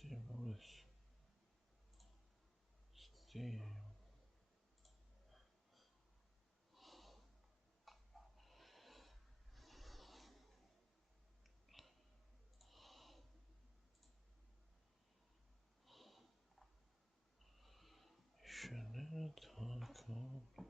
Stimulus. Steam. Chanel Taco.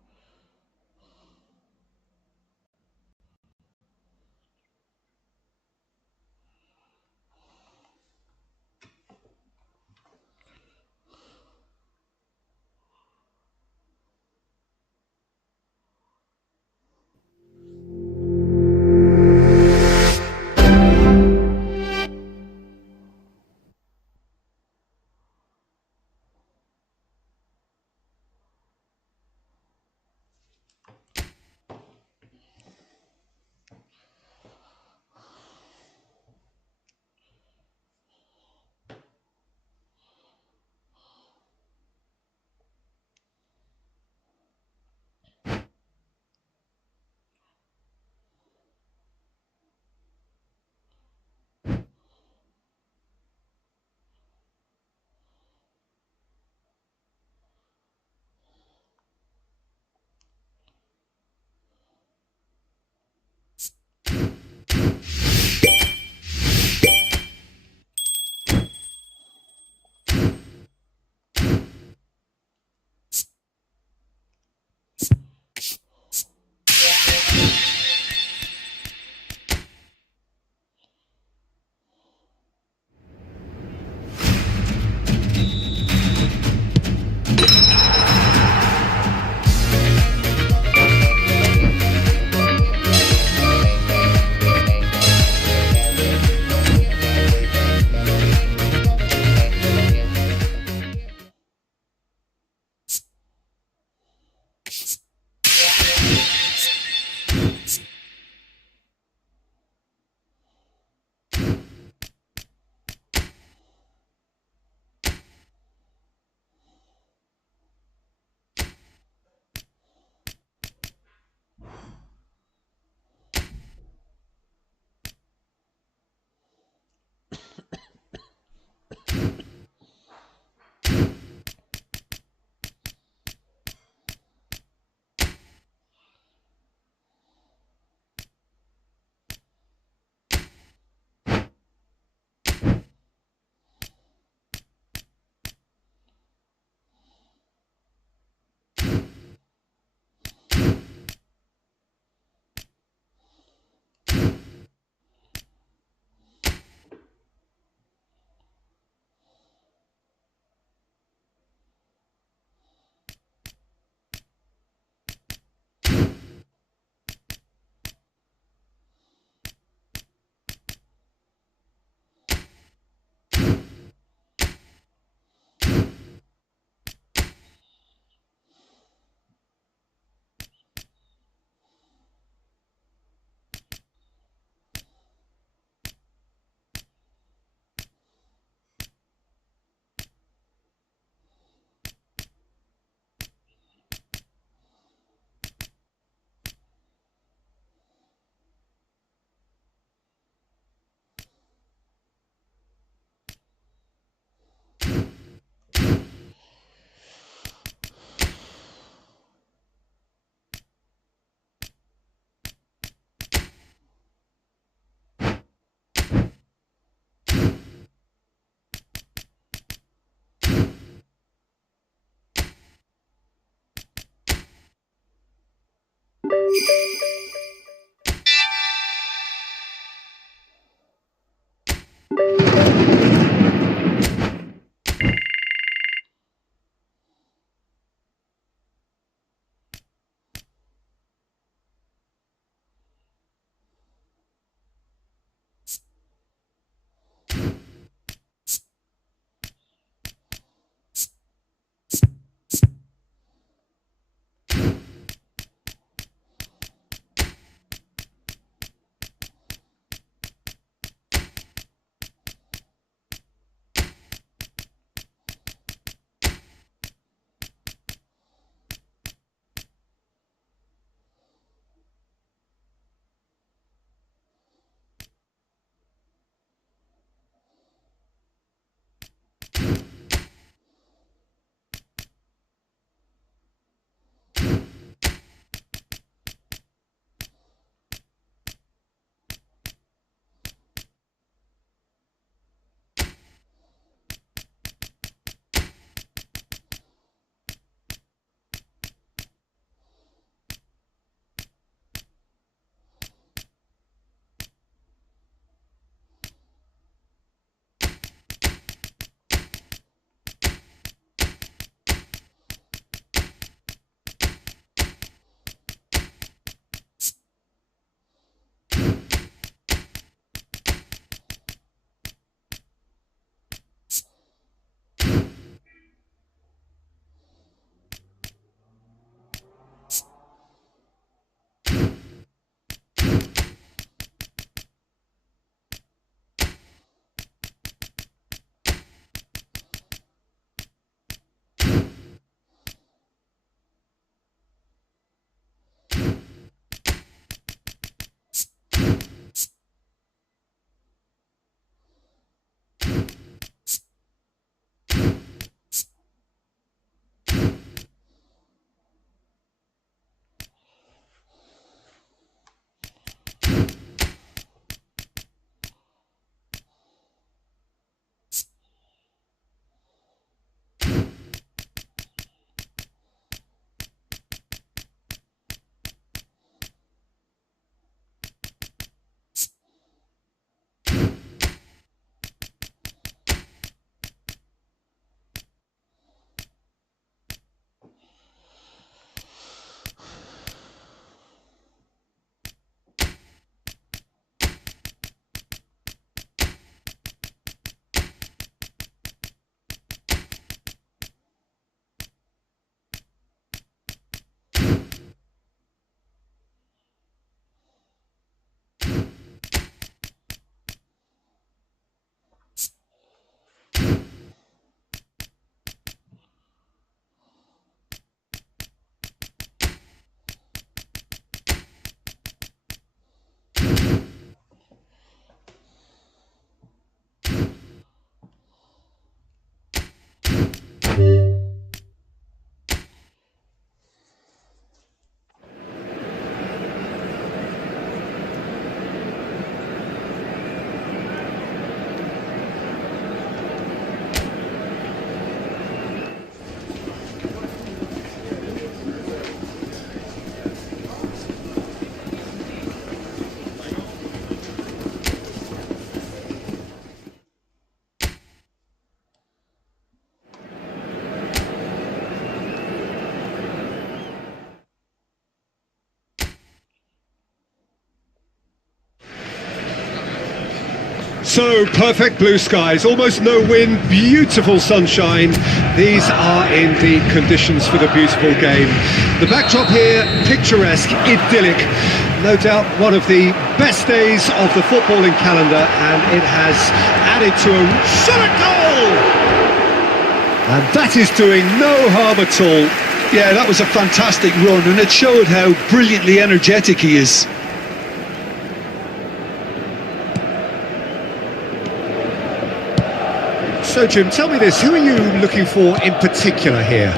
So, perfect blue skies, almost no wind, beautiful sunshine. These are indeed conditions for the beautiful game. The backdrop here, picturesque, idyllic. No doubt one of the best days of the footballing calendar, and it has added to a solid goal! And that is doing no harm at all. Yeah, that was a fantastic run, and it showed how brilliantly energetic he is. So, Jim, tell me this, who are you looking for in particular here?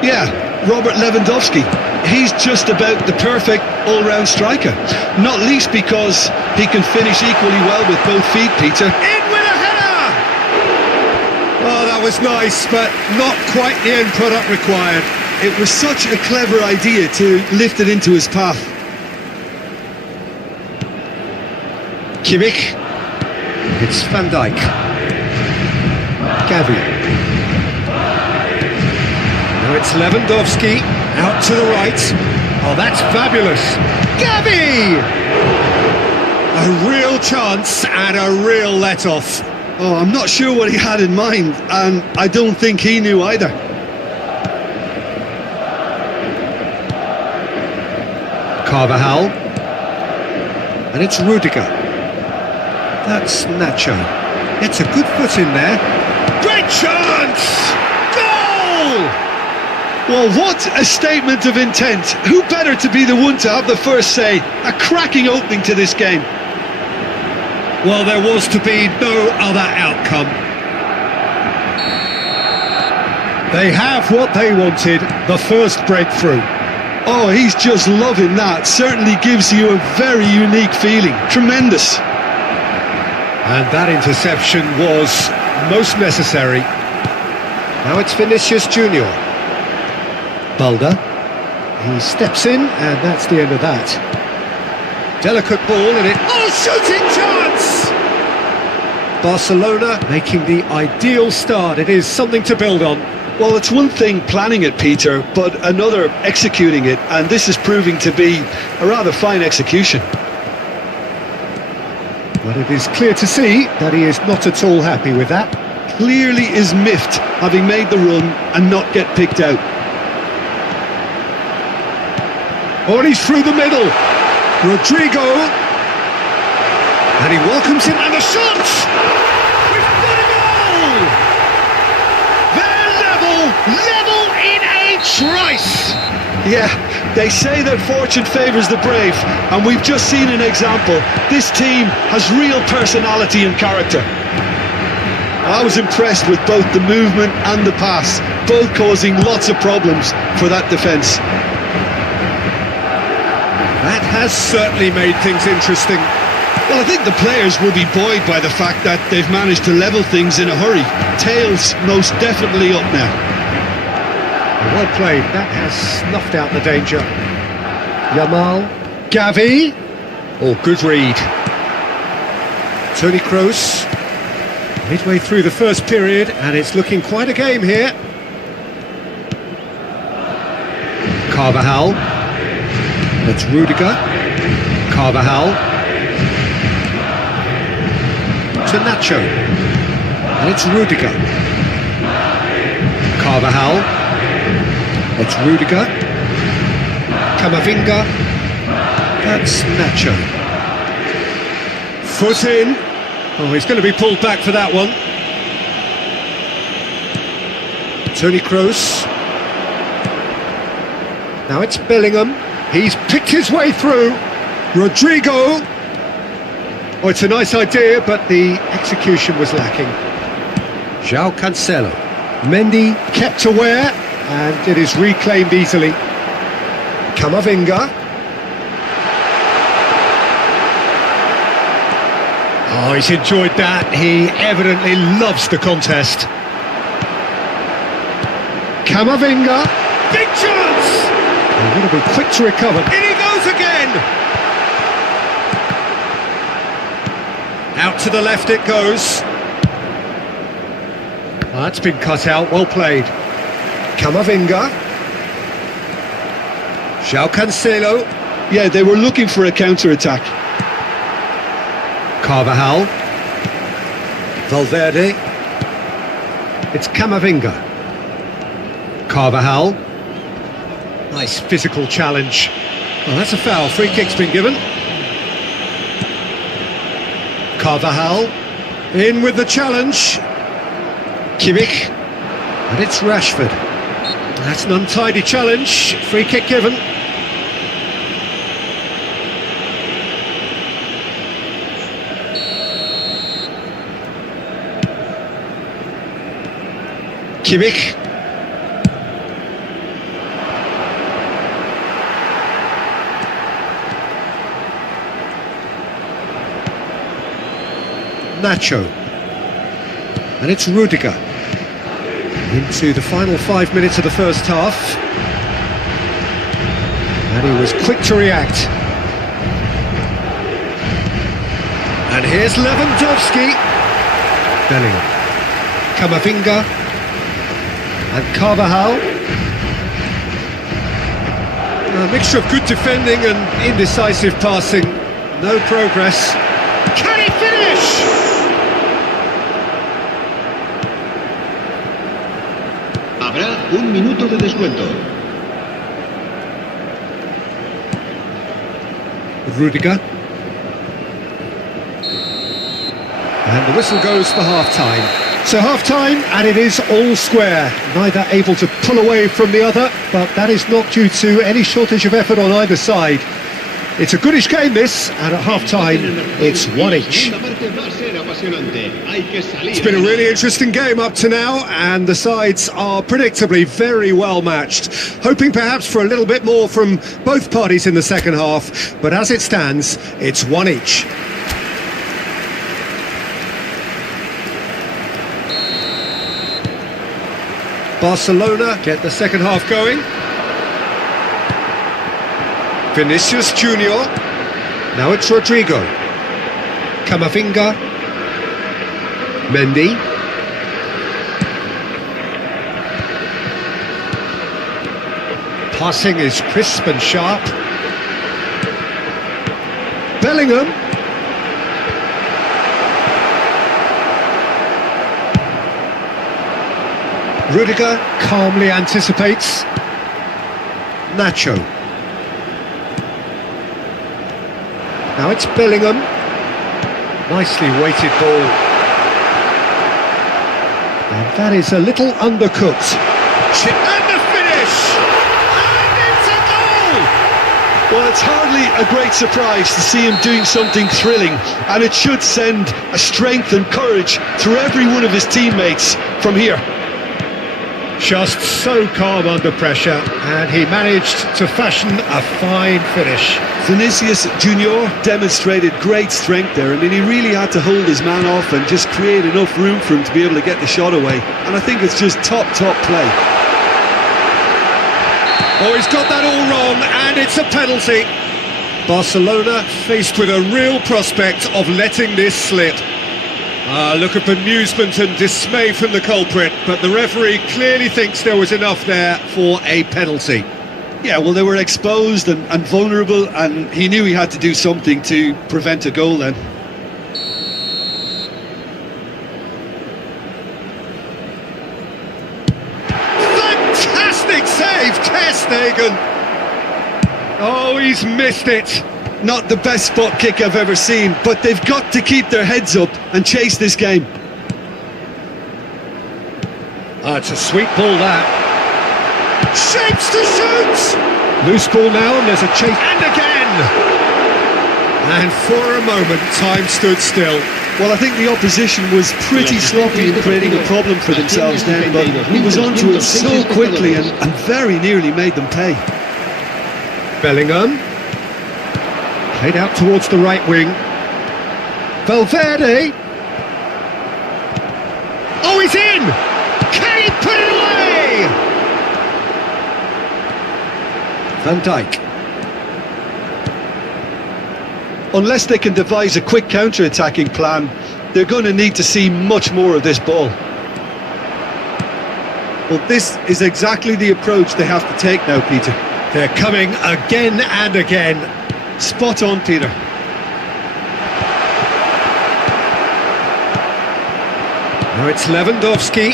Yeah, Robert Lewandowski. He's just about the perfect all-round striker. Not least because he can finish equally well with both feet, Peter. In with a header! Oh, that was nice, but not quite the end product required. It was such a clever idea to lift it into his path. Kimmich. It's Van Dijk. Gavi. Now it's Lewandowski, out to the right. Oh, that's fabulous. Gavi! A real chance and a real let-off. Oh, I'm not sure what he had in mind, and I don't think he knew either. Carvajal. And it's Rudiger. That's Nacho. It's a good foot in there. Great chance! Goal! Well, what a statement of intent. Who better to be the one to have the first say? A cracking opening to this game. Well, there was to be no other outcome. They have what they wanted, the first breakthrough. Oh, he's just loving that. Certainly gives you a very unique feeling. Tremendous. And that interception was most necessary. Now it's Vinicius Junior. Balda. He steps in, and that's the end of that. Delicate ball, and it... Oh, shooting chance! Barcelona making the ideal start. It is something to build on. Well, it's one thing planning it, Peter, but another executing it, and this is proving to be a rather fine execution. But it is clear to see that he is not at all happy with that. Clearly is miffed, having made the run and not get picked out. Oh, and he's through the middle. Rodrigo. And he welcomes him, and the shot! We've got a goal! They're level in a trice! Yeah, they say that fortune favours the brave, and we've just seen an example. This team has real personality and character. I was impressed with both the movement and the pass, both causing lots of problems for that defence. That has certainly made things interesting. Well, I think the players will be buoyed by the fact that they've managed to level things in a hurry. Tails most definitely up now. Well played, that has snuffed out the danger. Yamal, Gavi. Oh, good read. Toni Kroos. Midway through the first period, and it's looking quite a game here. Carvajal. That's Rudiger. Carvajal. To Nacho. And it's Rudiger. Carvajal. It's Rudiger. Camavinga. That's Nacho. Foot in. Oh, he's going to be pulled back for that one. Toni Kroos. Now it's Bellingham. He's picked his way through. Rodrigo. Oh, it's a nice idea, but the execution was lacking. João Cancelo. Mendy kept aware, and it is reclaimed easily. Camavinga. Oh, he's enjoyed that. He evidently loves the contest. Camavinga. Big chance! He's going to be quick to recover. In he goes again! Out to the left it goes. Oh, that's been cut out, well played. Camavinga. João Cancelo. Yeah, they were looking for a counter-attack. Carvajal. Valverde. It's Camavinga. Carvajal. Nice physical challenge. Well, that's a foul. Free kick's been given. Carvajal. In with the challenge. Kimmich. And it's Rashford. That's an untidy challenge. Free kick given. Kimmich. Nacho. And it's Rudiger. Into the final 5 minutes of the first half. And he was quick to react. And here's Lewandowski. Bellingham. Camavinga. And Carvajal. A mixture of good defending and indecisive passing. No progress. Can he finish? Habrá un minuto de descuento. Rudiger. And the whistle goes for half-time. So half-time, and it is all square. Neither able to pull away from the other, but that is not due to any shortage of effort on either side. It's a goodish game, this, and at half-time, it's one each. It's been a really interesting game up to now, and the sides are predictably very well matched. Hoping perhaps for a little bit more from both parties in the second half, but as it stands, it's one each. Barcelona get the second half going. Vinicius Junior. Now it's Rodrigo. Camavinga. Mendy. Passing is crisp and sharp. Bellingham. Rudiger calmly anticipates. Nacho. Now it's Bellingham. Nicely weighted ball. And that is a little undercooked. And the finish! And it's a goal! Well, it's hardly a great surprise to see him doing something thrilling, and it should send a strength and courage through every one of his teammates from here. Just so calm under pressure, and he managed to fashion a fine finish. Vinicius Junior demonstrated great strength there. I mean, he really had to hold his man off and just create enough room for him to be able to get the shot away. And I think it's just top play. Oh, he's got that all wrong, and it's a penalty. Barcelona faced with a real prospect of letting this slip. A look of amusement and dismay from the culprit, but the referee clearly thinks there was enough there for a penalty. Yeah, well, they were exposed and vulnerable, and he knew he had to do something to prevent a goal then. Fantastic save, Ter Stegen! Oh, he's missed it. Not the best spot kick I've ever seen, but they've got to keep their heads up and chase this game. It's a sweet ball, that. Shapes to shoot! Loose ball now, and there's a chase. And again! And for a moment, time stood still. Well, I think the opposition was pretty sloppy in creating a problem for themselves then, but he was onto it so quickly and very nearly made them pay. Bellingham. Played out towards the right wing. Valverde. Oh, he's in! Can he put it away? Van Dijk. Unless they can devise a quick counter-attacking plan, they're going to need to see much more of this ball. Well, this is exactly the approach they have to take now, Peter. They're coming again and again. Spot on, Peter. Now it's Lewandowski.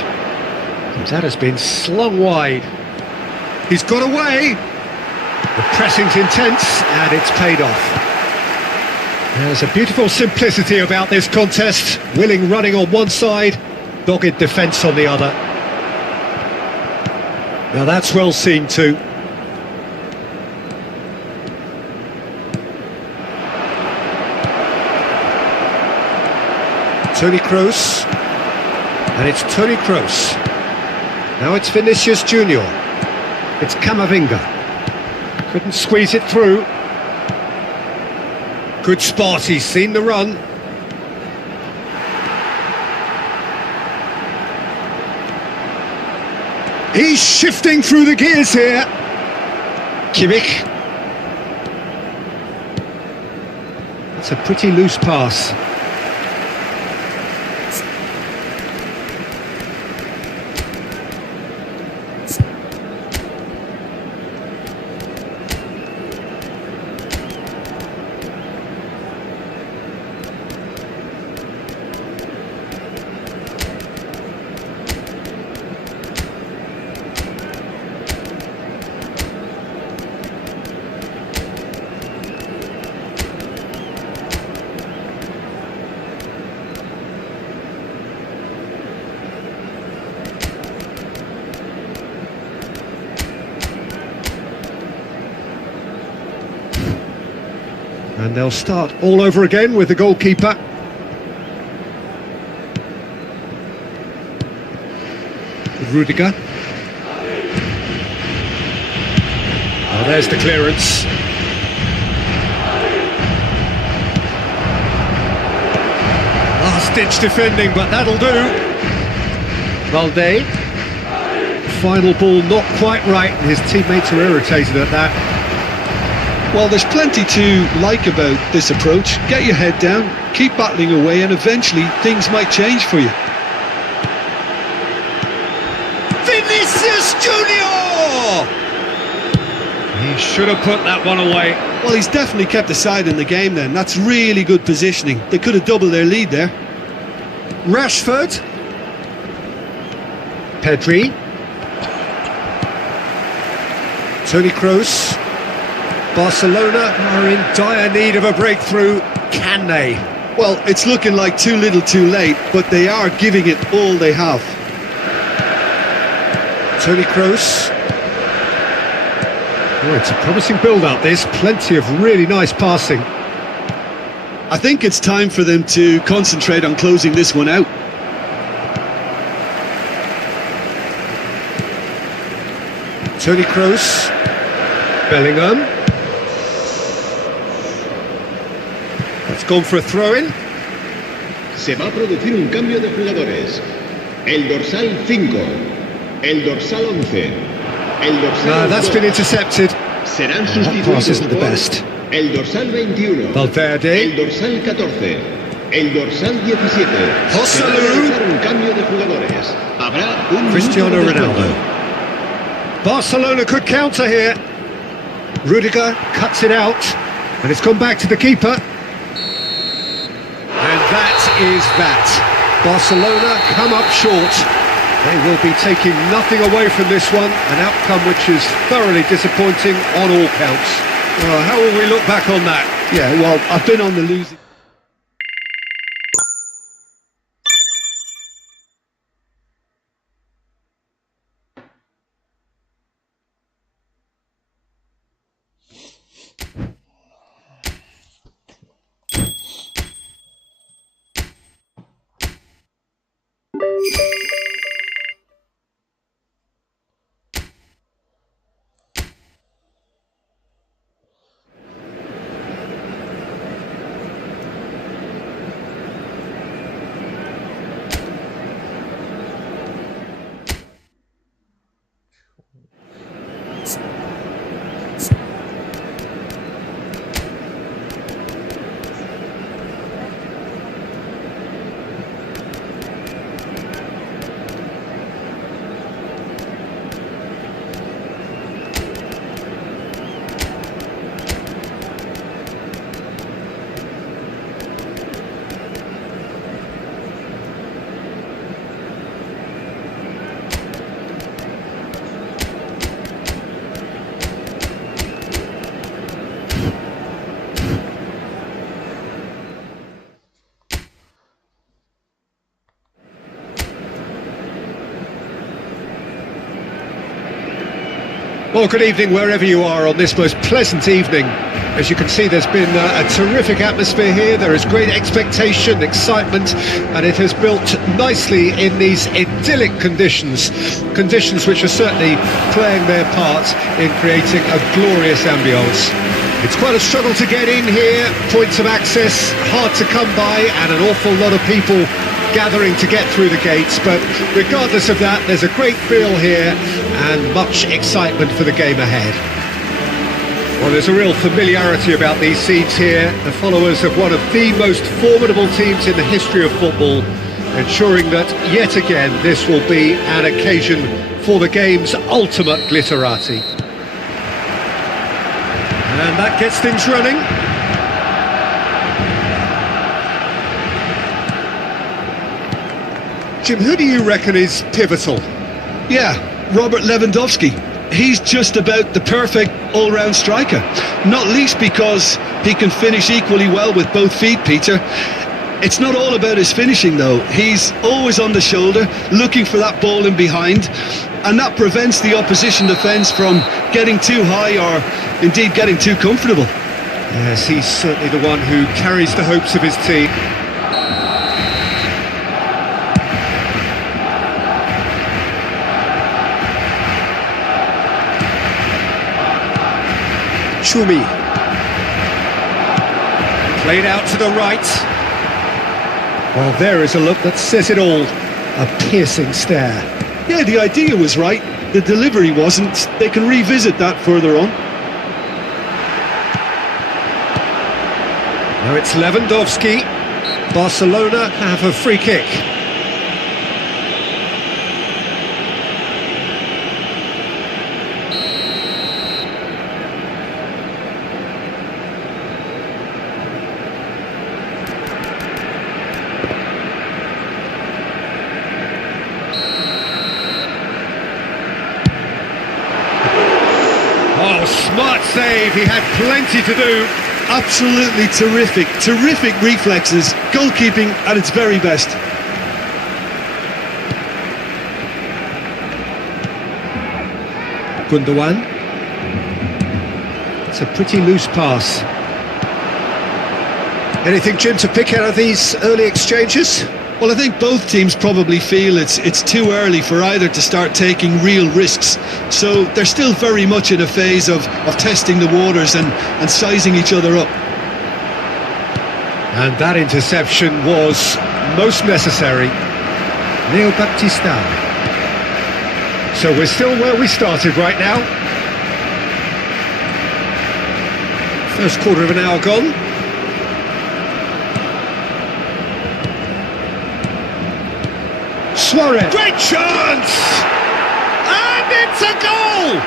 That has been slung wide. He's got away. The pressing's intense and it's paid off. There's a beautiful simplicity about this contest. Willing running on one side, dogged defence on the other. Now that's well seen too. Toni Kroos. And it's Toni Kroos. Now it's Vinicius Junior. It's Camavinga. Couldn't squeeze it through. Good spot, he's seen the run. He's shifting through the gears here. Kimmich. That's a pretty loose pass. And they'll start all over again with the goalkeeper. Rudiger. Oh, there's the clearance. Last-ditch defending, but that'll do. Valde. Final ball not quite right, and his teammates are irritated at that. Well, there's plenty to like about this approach. Get your head down, keep battling away, and eventually things might change for you. Vinicius Junior! He should have put that one away. Well, he's definitely kept the side in the game then. That's really good positioning. They could have doubled their lead there. Rashford. Pedri. Toni Kroos. Barcelona are in dire need of a breakthrough. Can they? Well, it's looking like too little too late, but they are giving it all they have. Toni Kroos. Oh, it's a promising build-up, this. Plenty of really nice passing. I think it's time for them to concentrate on closing this one out. Toni Kroos. Bellingham. That's gone for a throw-in. Se va a producir un cambio de jugadores. El dorsal 5, el dorsal 11, el dorsal No, that's 2 been intercepted. serán That sustituidos pass isn't the por best. el dorsal 21, Valverde. el dorsal 14, el dorsal 17. Joselu. Se va a realizar un cambio de jugadores. Habrá un Cristiano minuto de descuento. Ronaldo. Barcelona could counter here. Rudiger cuts it out, and it's gone back to the keeper. And that is that. Barcelona come up short. They will be taking nothing away from this one, an outcome which is thoroughly disappointing on all counts. Well, how will we look back on that? Yeah, well, I've been on the losing... Well, good evening wherever you are on this most pleasant evening. As you can see, there's been a terrific atmosphere here. There is great expectation, excitement, and it has built nicely in these idyllic conditions. Conditions which are certainly playing their part in creating a glorious ambience. It's quite a struggle to get in here, points of access hard to come by, and an awful lot of people gathering to get through the gates, but regardless of that, there's a great feel here and much excitement for the game ahead. Well, there's a real familiarity about these scenes here, the followers of one of the most formidable teams in the history of football, ensuring that yet again this will be an occasion for the game's ultimate glitterati. And that gets things running. Jim, who do you reckon is pivotal? Yeah, Robert Lewandowski. He's just about the perfect all-round striker. Not least because he can finish equally well with both feet, Peter. It's not all about his finishing, though. He's always on the shoulder, looking for that ball in behind, and that prevents the opposition defence from getting too high or indeed getting too comfortable. Yes, he's certainly the one who carries the hopes of his team. Chumi. Played out to the right. Well, there is a look that says it all. A piercing stare. Yeah, the idea was right. The delivery wasn't. They can revisit that further on. Now it's Lewandowski. Barcelona have a free kick. Oh, smart save, he had plenty to do. Absolutely terrific reflexes, goalkeeping at its very best. Gundogan. It's a pretty loose pass. Anything, Jim, to pick out of these early exchanges? Well, I think both teams probably feel it's too early for either to start taking real risks. So they're still very much in a phase of testing the waters and sizing each other up. And that interception was most necessary. Leo Baptista. So we're still where we started right now. First quarter of an hour gone. Suarez. Great chance! And it's a goal!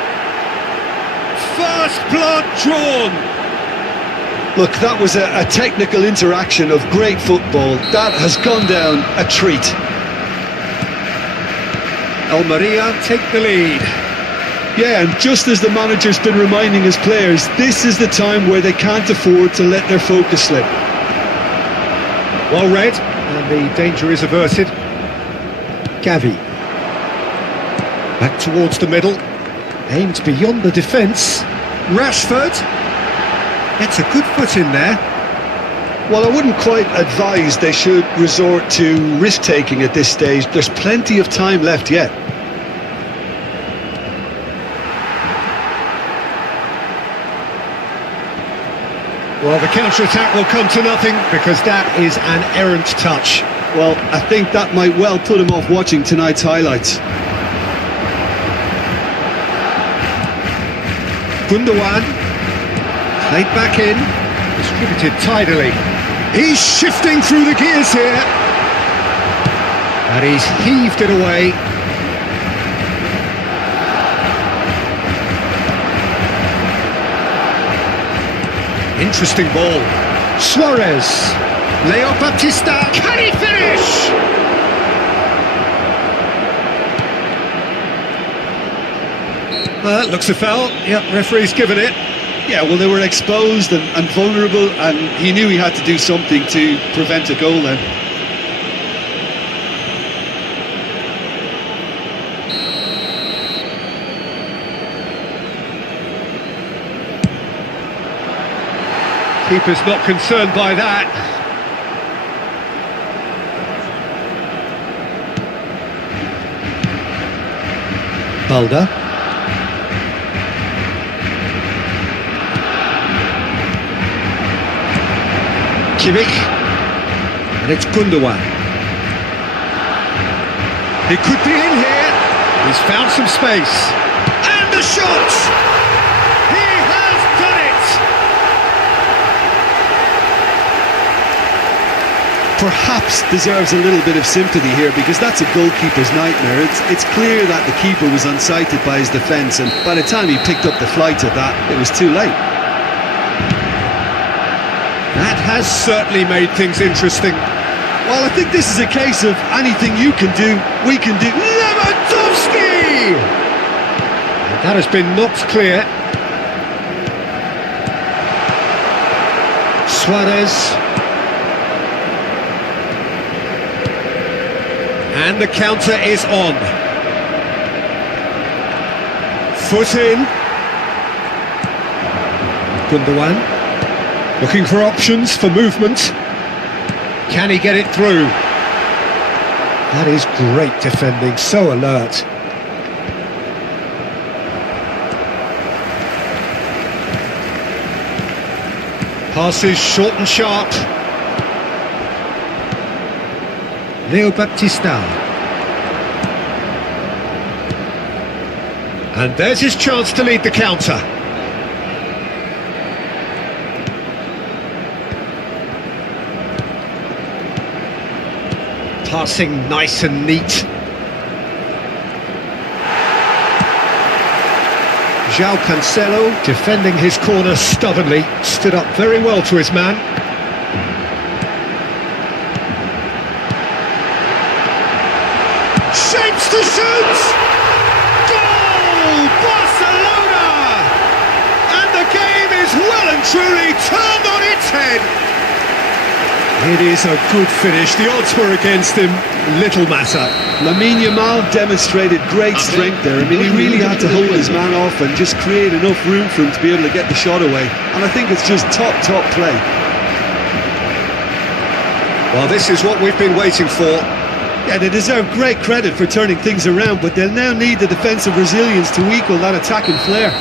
First blood drawn. Look, that was a technical interaction of great football. That has gone down a treat. Almeria take the lead. Yeah, and just as the manager's been reminding his players, this is the time where they can't afford to let their focus slip. Well read, and the danger is averted. Gavi. Back towards the middle. Aimed beyond the defence. Rashford. Gets a good foot in there. Well, I wouldn't quite advise they should resort to risk-taking at this stage. There's plenty of time left yet. Well, the counter-attack will come to nothing because that is an errant touch. Well, I think that might well put him off watching tonight's highlights. Gundogan. Played back in. Distributed tidily. He's shifting through the gears here. And he's heaved it away. Interesting ball. Suarez. Leo Baptista. Can he finish? That looks a foul. Yep, referee's given it. Yeah, well, they were exposed and vulnerable, and he knew he had to do something to prevent a goal then. Keeper's not concerned by that. Balda. Kimmich. And it's Gundogan. He could be in here. He's found some space. And the shot! He has done it! Perhaps deserves a little bit of sympathy here, because that's a goalkeeper's nightmare. It's clear that the keeper was unsighted by his defence, and by the time he picked up the flight of that, it was too late. That has certainly made things interesting. Well, I think this is a case of anything you can do, we can do. Lewandowski! And that has been knocked clear. Suarez. And the counter is on. Foot in. Gundogan. Looking for options for movement. Can he get it through? That is great defending, so alert. Passes short and sharp. Leo Baptista. And there's his chance to lead the counter. Passing nice and neat. João Cancelo defending his corner stubbornly, stood up very well to his man. Shapes to shoot! Goal! Barcelona! And the game is well and truly turned on its head. It is a good finish. The odds were against him. Little matter. Lamine Yamal demonstrated great strength there. I mean, he really had to hold his man off and just create enough room for him to be able to get the shot away. And I think it's just top play. Well, this is what we've been waiting for. Yeah, they deserve great credit for turning things around, but they'll now need the defensive resilience to equal that attacking flair.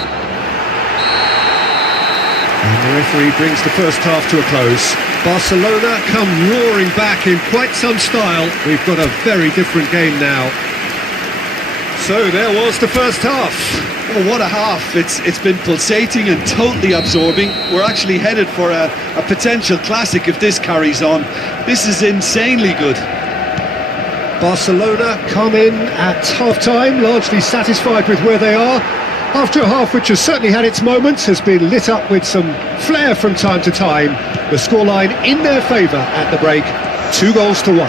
And the referee brings the first half to a close. Barcelona come roaring back in quite some style. We've got a very different game now. So there was the first half. Oh, what a half. It's been pulsating and totally absorbing. We're actually headed for a potential classic if this carries on. This is insanely good. Barcelona come in at half-time, largely satisfied with where they are. After a half which has certainly had its moments, has been lit up with some flair from time to time. The scoreline in their favour at the break, 2-1.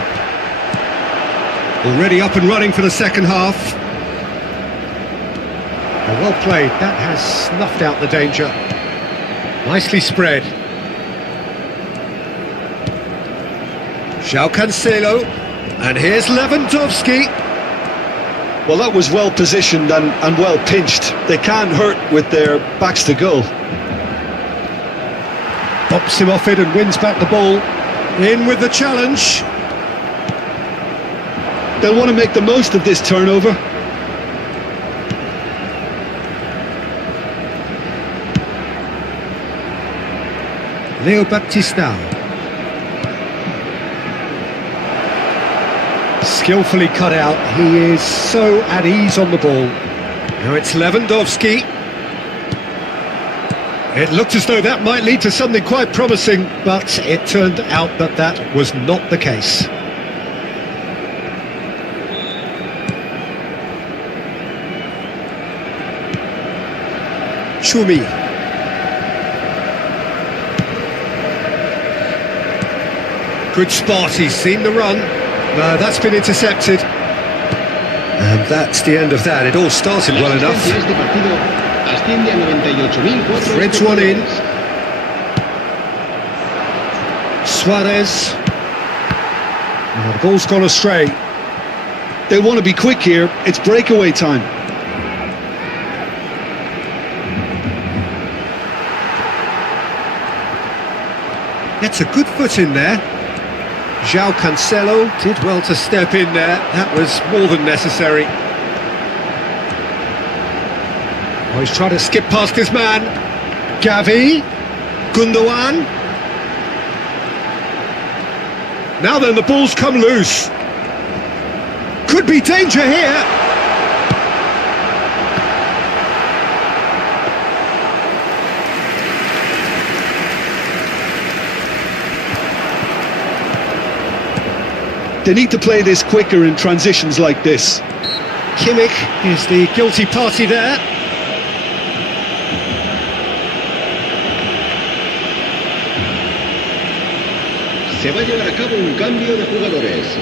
Already up and running for the second half. Well played, that has snuffed out the danger. Nicely spread. João Cancelo, and here's Lewandowski. Well, that was well positioned and well pinched. They can't hurt with their backs to goal. Pops him off it and wins back the ball. In with the challenge. They'll want to make the most of this turnover. Leo Baptista. Skillfully cut out. He is so at ease on the ball. Now it's Lewandowski. It looked as though that might lead to something quite promising, but it turned out that that was not the case. Chumi. Good spot, he's seen the run. That's been intercepted. And that's the end of that. It all started well enough. Threads one in. Suarez. The ball's gone astray. They want to be quick here. It's breakaway time. Gets a good foot in there. João Cancelo did well to step in there. That was more than necessary. Oh, he's trying to skip past his man. Gavi. Gundogan. Now then, the ball's come loose. Could be danger here. They need to play this quicker in transitions like this. Kimmich is the guilty party there. Se va a llevar a cabo un cambio de jugadores.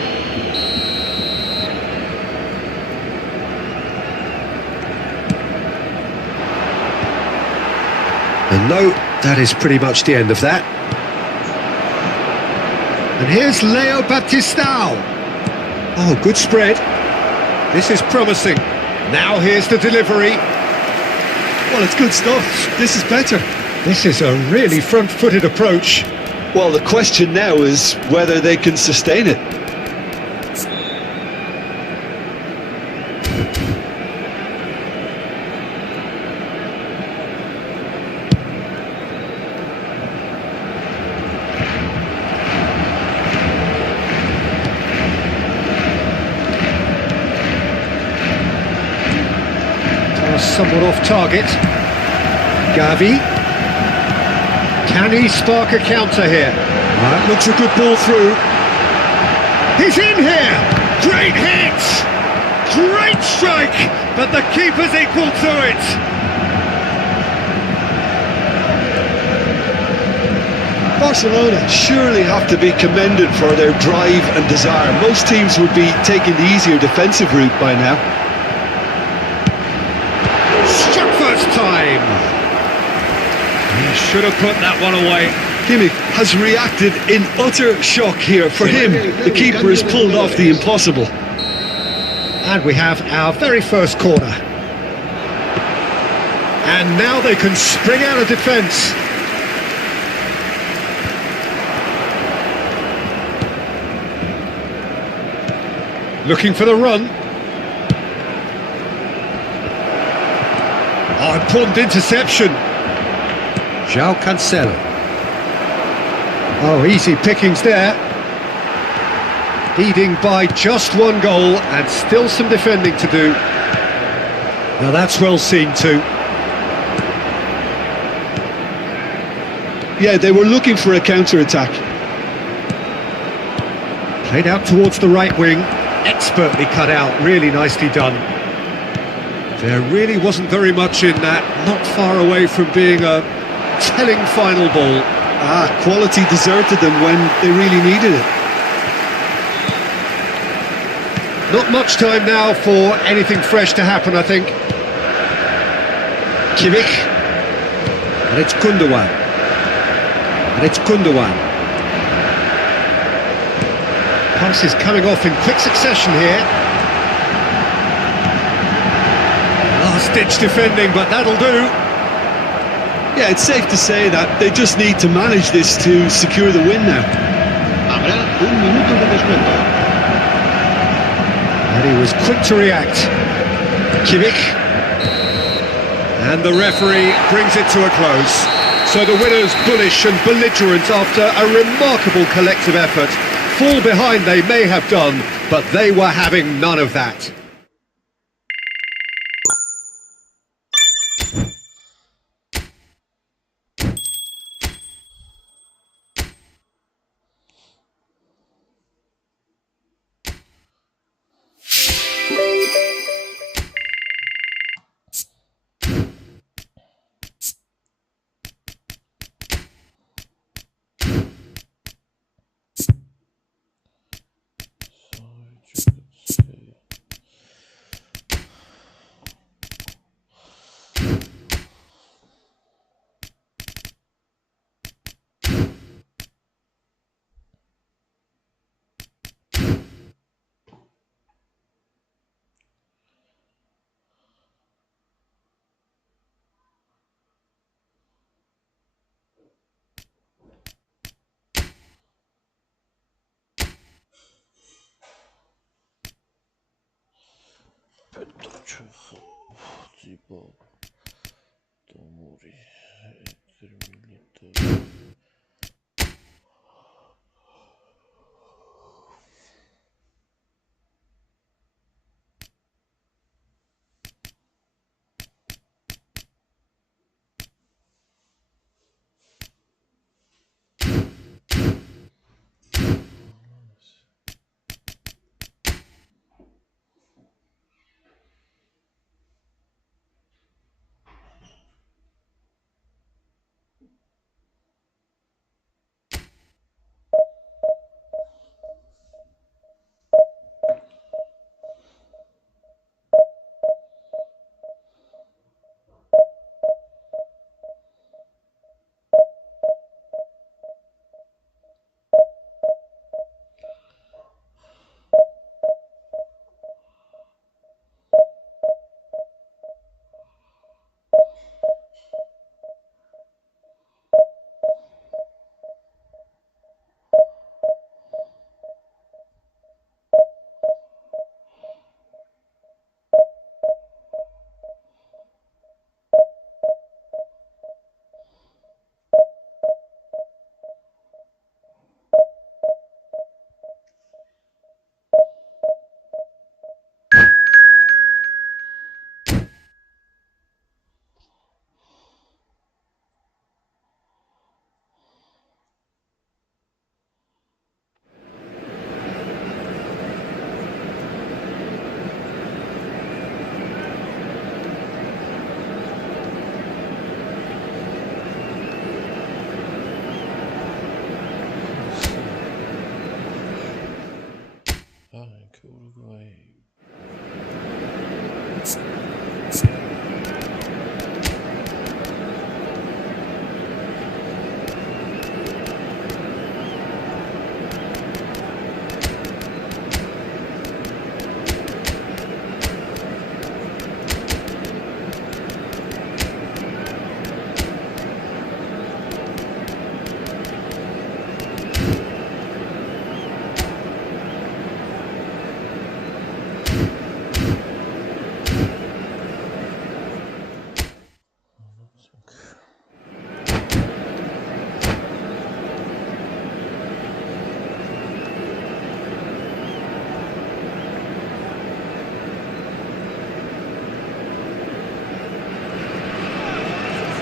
And no, that is pretty much the end of that. And here's Leo Baptistao. Oh, good spread. This is promising. Now here's the delivery. Well, it's good stuff. This is better. This is a really front-footed approach. Well, the question now is whether they can sustain it. Somewhat off target. Gavi. Can he spark a counter here? That looks a good ball through. He's in here! Great hit! Great strike! But the keeper's equal to it! Barcelona surely have to be commended for their drive and desire. Most teams would be taking the easier defensive route by now. Time. He should have put that one away. Kimmich has reacted in utter shock here. For him, the keeper has pulled off the impossible. And we have our very first corner. And now they can spring out of defence. Looking for the run. Oh, important interception. João Cancelo. Oh, easy pickings there. Leading by just one goal and still some defending to do. Now that's well seen too. Yeah, they were looking for a counter-attack. Played out towards the right wing. Expertly cut out, really nicely done. There really wasn't very much in that, not far away from being a telling final ball. Quality deserted them when they really needed it. Not much time now for anything fresh to happen, I think. Kimmich. And it's Gundogan. And it's Gundogan. Pass is coming off in quick succession here. Last-ditch defending, but that'll do. Yeah, it's safe to say that they just need to manage this to secure the win now. Habrá un minuto de descuento. And he was quick to react. Kimmich. And the referee brings it to a close. So the winners bullish and belligerent after a remarkable collective effort. Fall behind they may have done, but they were having none of that. Petruccio, Zibo, Tomori, Militare. Uruguay.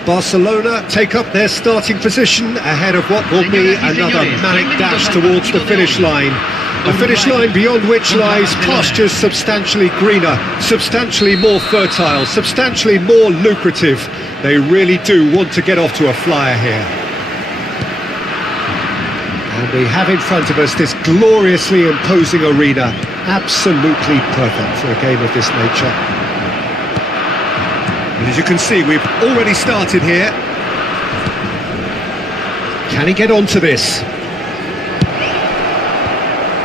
Barcelona take up their starting position ahead of what will be another manic dash towards the finish line. A finish line beyond which lies pastures substantially greener, substantially more fertile, substantially more lucrative. They really do want to get off to a flyer here. And we have in front of us this gloriously imposing arena, absolutely perfect for a game of this nature. And as you can see, we've already started here. Can he get onto this?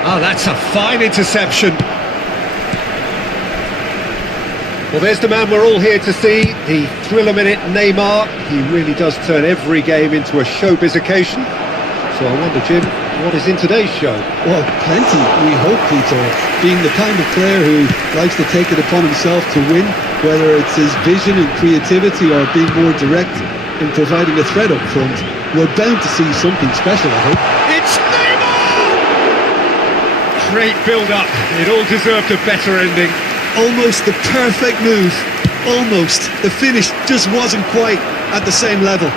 Oh, that's a fine interception. Well, there's the man we're all here to see, the thriller-minute Neymar. He really does turn every game into a showbiz occasion. So I wonder, Jim, what is in today's show? Well, plenty, we hope, Peter. Being the kind of player who likes to take it upon himself to win, whether it's his vision and creativity or being more direct in providing a threat up front, we're bound to see something special, I hope. It's Neymar! Great build-up. It all deserved a better ending. Almost the perfect move. Almost. The finish just wasn't quite at the same level.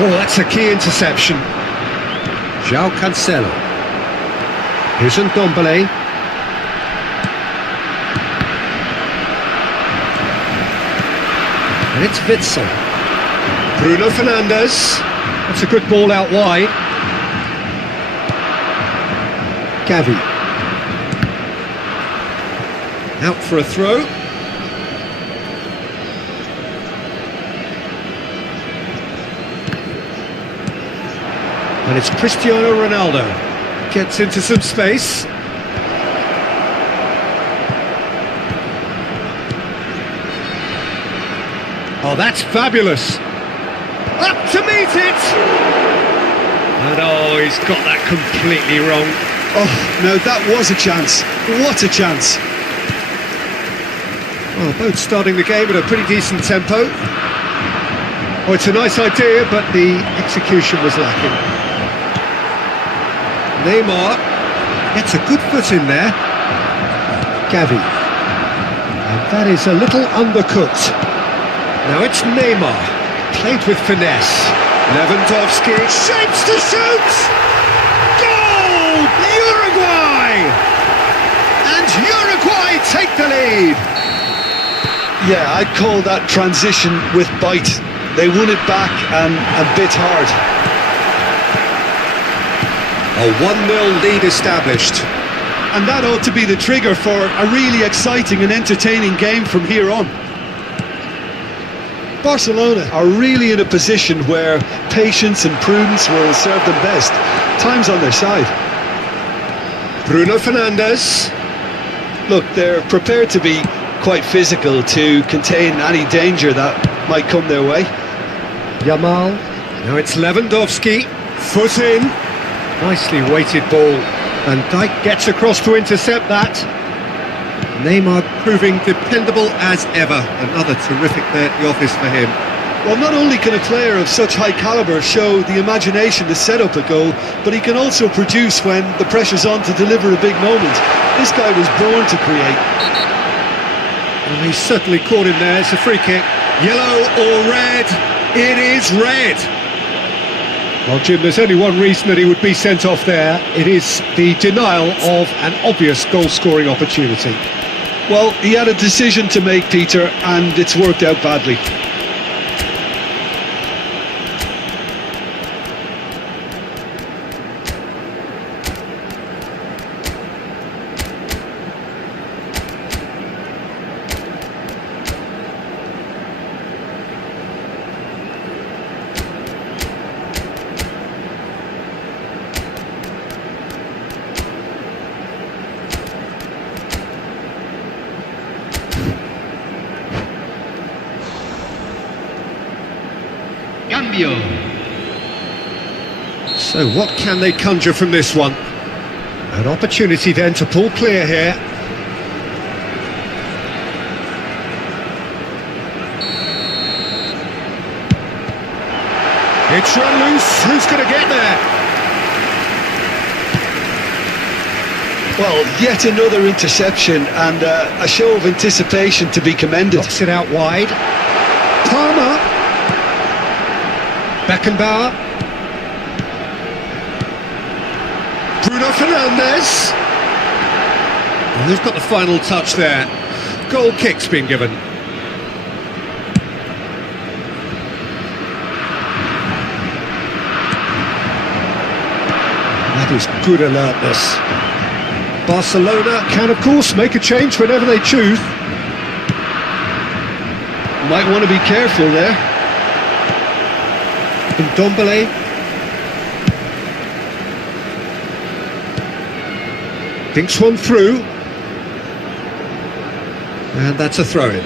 Oh, that's a key interception. João Cancelo. Here's Ndombele. And it's Witsel. Bruno Fernandes. That's a good ball out wide. Gavi. Out for a throw. And it's Cristiano Ronaldo. Gets into some space. Oh, that's fabulous. Up to meet it! And oh, he's got that completely wrong. Oh, no, that was a chance. What a chance. Well, both starting the game at a pretty decent tempo. Oh, it's a nice idea, but the execution was lacking. Neymar gets a good foot in there. Gavi. And that is a little undercooked. Now it's Neymar. Played with finesse. Lewandowski shapes to shoot! Goal! Uruguay! And Uruguay take the lead! Yeah, I'd call that transition with bite. They won it back and bit hard. A 1-0 lead established. And that ought to be the trigger for a really exciting and entertaining game from here on. Barcelona are really in a position where patience and prudence will serve them best. Time's on their side. Bruno Fernandes. Look, they're prepared to be quite physical to contain any danger that might come their way. Yamal. Now it's Lewandowski. Foot in. Nicely weighted ball. And Dijk gets across to intercept that. Neymar proving dependable as ever. Another terrific day at the office for him. Well, not only can a player of such high calibre show the imagination to set up a goal, but he can also produce when the pressure's on to deliver a big moment. This guy was born to create. Well, he's certainly caught him there. It's a free kick. Yellow or red? It is red. Well, Jim, there's only one reason that he would be sent off there. It is the denial of an obvious goal-scoring opportunity. Well, he had a decision to make, Peter, and it's worked out badly. So what can they conjure from this one? An opportunity then to pull clear here. It's run loose. Who's going to get there? Well, yet another interception and a show of anticipation to be commended. Knocks it out wide. Palmer. Beckenbauer. Bruno Fernandes. And who's got the final touch there? Goal kick's been given. That is good alertness. Barcelona can, of course, make a change whenever they choose. Might want to be careful there. Ndombele. Thinks one through. And that's a throw-in.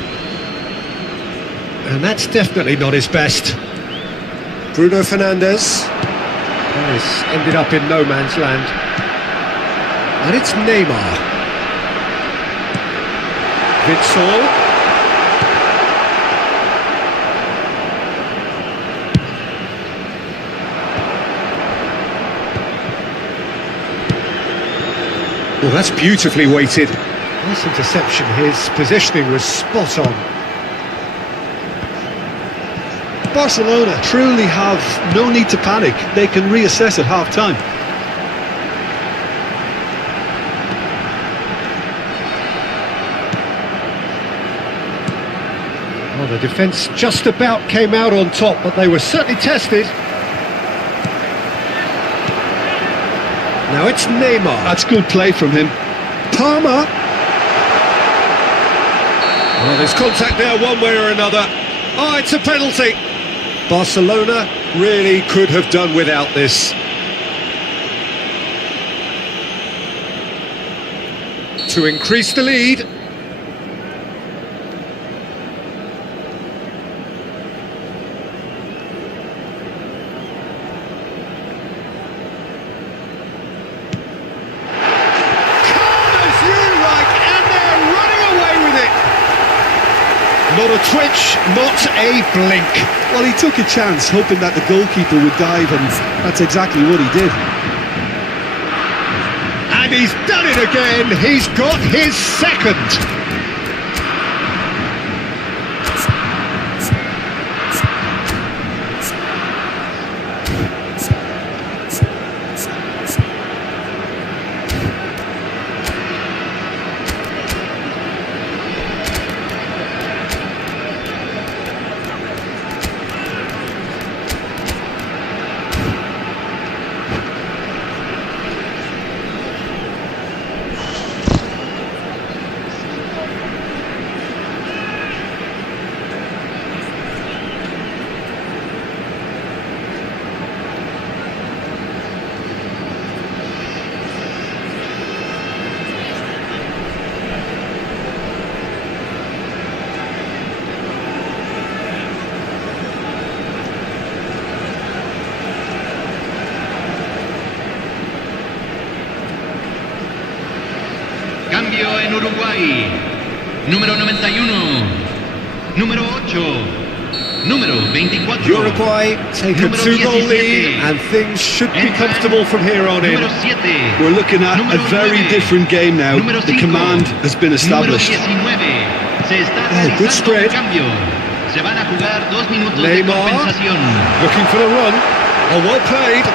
And that's definitely not his best. Bruno Fernandes. This ended up in no man's land. And it's Neymar. Witsel. Well, that's beautifully weighted. Nice interception. His positioning was spot on. Barcelona truly have no need to panic. They can reassess at half-time. Well, the defence just about came out on top, but they were certainly tested. Now it's Neymar. That's good play from him. Palmer. Well, there's contact there one way or another. Oh, it's a penalty. Barcelona really could have done without this. To increase the lead. Not a twitch, not a blink. Well, he took a chance, hoping that the goalkeeper would dive, and that's exactly what he did. And he's done it again. He's got his second. Cambio en Uruguay. Número 91. Número 8. Número 24. Uruguay take a 2-goal lead, and things should be comfortable from here on in. Número 7. We're looking at a very different game now. The command has been established. Número 19. Se está realizando good spread. un cambio. Se van a jugar 2 minutos de Neymar compensación. looking for the run. Oh, well played.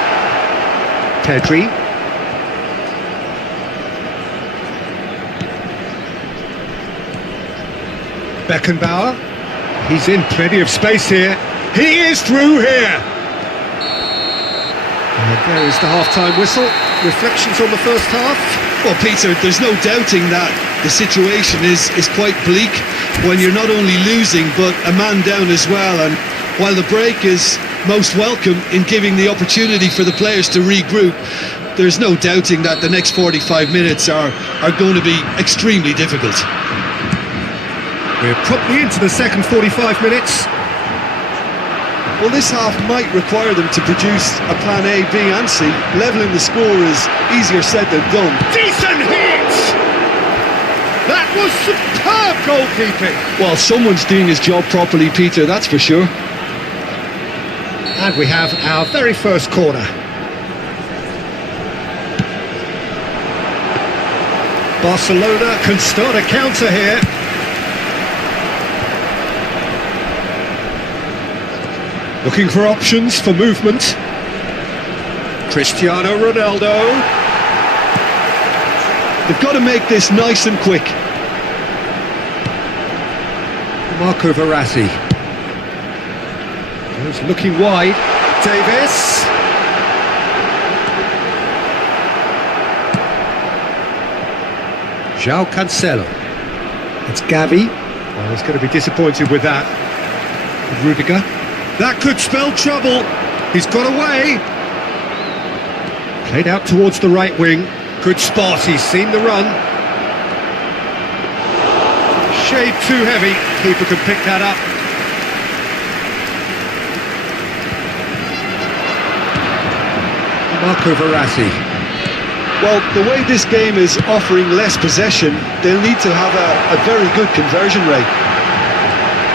Pedri. Beckenbauer. He's in plenty of space here. He is through here. And there is the half-time whistle. Reflections on the first half. Well, Peter, there's no doubting that the situation is quite bleak when you're not only losing but a man down as well. And while the break is most welcome in giving the opportunity for the players to regroup, there's no doubting that the next 45 minutes are going to be extremely difficult. We're properly into the second 45 minutes. Well, this half might require them to produce a plan A, B and C. Levelling the score is easier said than done. Decent hit! That was superb goalkeeping. Well, someone's doing his job properly, Peter, that's for sure. And we have our very first corner. Barcelona can start a counter here. Looking for options for movement. Cristiano Ronaldo. They've got to make this nice and quick. Marco Verratti. He's looking wide. Davis. João Cancelo. It's Gavi. Well, he's going to be disappointed with that. Rudiger. That could spell trouble. He's got away. Played out towards the right wing. Good spot, he's seen the run. Shade too heavy. Keeper can pick that up. Marco Verratti. Well, the way this game is offering less possession, they'll need to have a very good conversion rate.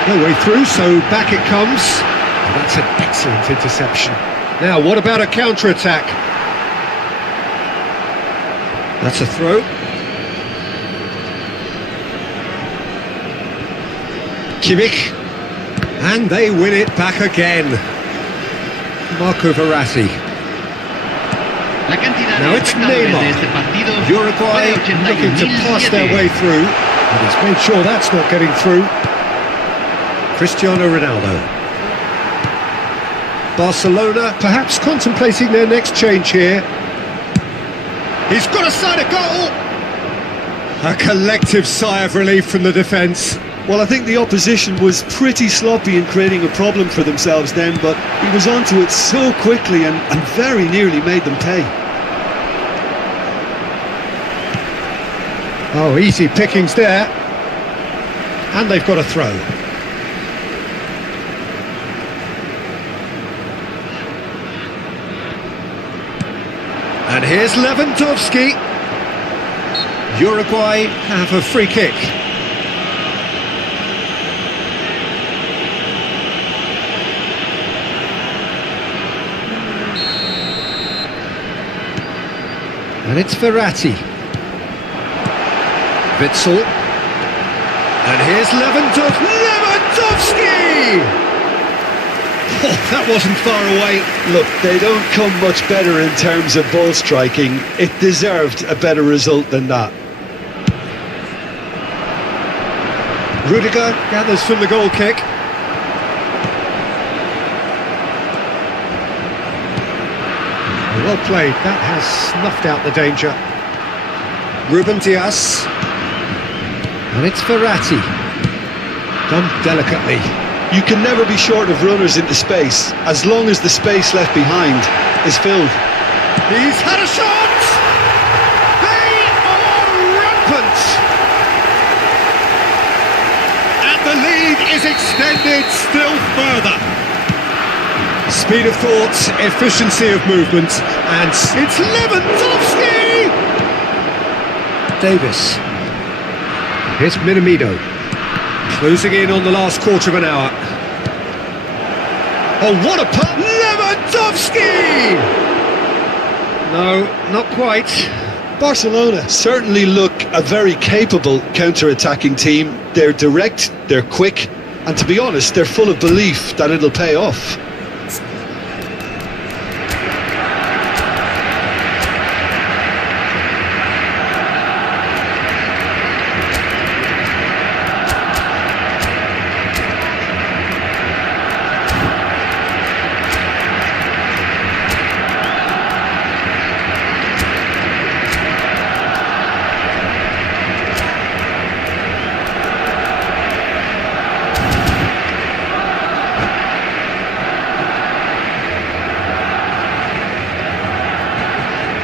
No way through, so back it comes. That's an excellent interception. Now, what about a counter-attack? That's a throw. Kimmich. And they win it back again. Marco Verratti. Now it's Neymar. Uruguay looking to pass their way through. But he's made sure that's not getting through. Cristiano Ronaldo. Barcelona perhaps contemplating their next change here. He's got a side of goal! A collective sigh of relief from the defence. Well, I think the opposition was pretty sloppy in creating a problem for themselves then, but he was onto it so quickly and very nearly made them pay. Oh, easy pickings there. And they've got a throw. And here's Lewandowski. Uruguay have a free kick. And it's Verratti. Witzel. And here's Lewandowski! Oh, that wasn't far away. Look, they don't come much better in terms of ball striking. It deserved a better result than that. Rudiger gathers from the goal kick. Well played, that has snuffed out the danger. Ruben Dias. And it's Verratti. Done delicately. You can never be short of runners into space, as long as the space left behind is filled. He's had a shot! They are rampant! And the lead is extended still further. Speed of thought, efficiency of movement, and it's Lewandowski! Davis. Here's Minamino. Closing in on the last quarter of an hour. Oh, what a punt! Lewandowski! No, not quite. Barcelona certainly look a very capable counter-attacking team. They're direct, they're quick, and to be honest, they're full of belief that it'll pay off.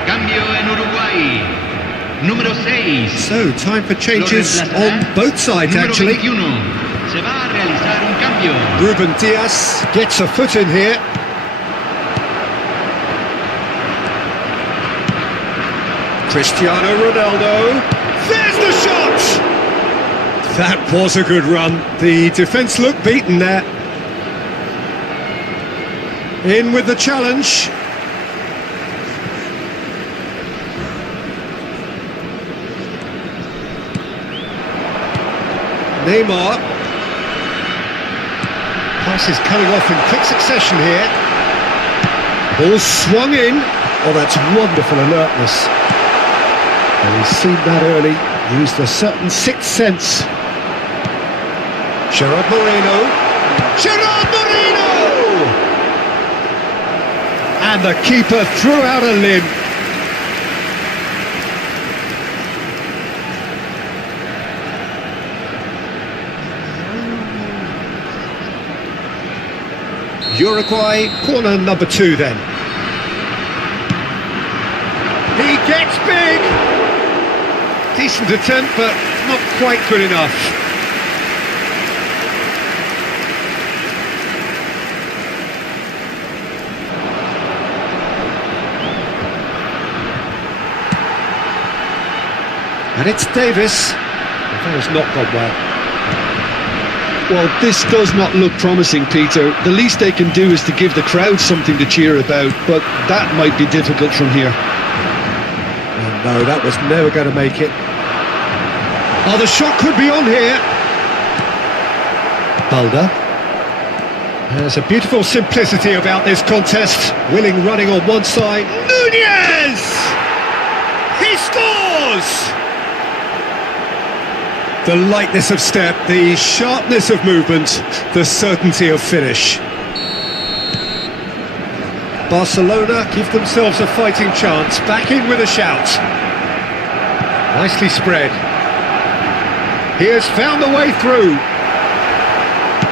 Cambio en Uruguay. Número 6. So, time for changes on both sides, Número actually. 21. Se va a realizar un cambio. Ruben Dias gets a foot in here. Cristiano Ronaldo. There's the shot! That was a good run. The defence looked beaten there. In with the challenge. Neymar. Pass is coming off in quick succession here. Ball swung in. Oh, that's wonderful alertness. And he's seen that early. Used a certain sixth sense. Gerard Moreno. Gerard Moreno! And the keeper threw out a limb. Uruguay, corner number 2 then. He gets big! Decent attempt, but not quite good enough. And it's Davis. That has not gone well. Well, this does not look promising, Peter. The least they can do is to give the crowd something to cheer about, but that might be difficult from here. Oh, no, that was never going to make it. Oh, the shot could be on here. Balda. There's a beautiful simplicity about this contest. Willing running on one side. Nunez! He scores! The lightness of step, the sharpness of movement, the certainty of finish. Barcelona give themselves a fighting chance, back in with a shout. Nicely spread. He has found the way through.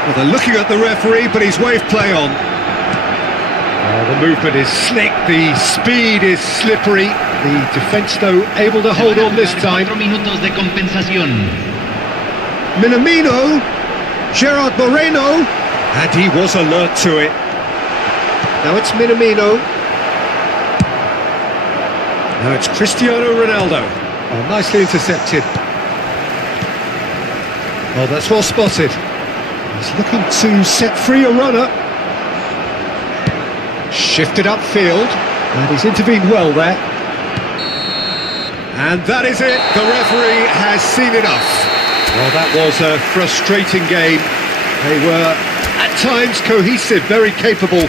Well, they're looking at the referee, but he's waved play on. Oh, the movement is slick, the speed is slippery. The defence, though, able to hold on this time. 4 minutos de compensación. Minamino, Gerard Moreno, and he was alert to it. Now it's Minamino. Now it's Cristiano Ronaldo. Oh, nicely intercepted. Oh, that's well spotted. He's looking to set free a runner. Shifted upfield, and he's intervened well there. And that is it, the referee has seen enough. Well, that was a frustrating game. They were, at times, cohesive, very capable,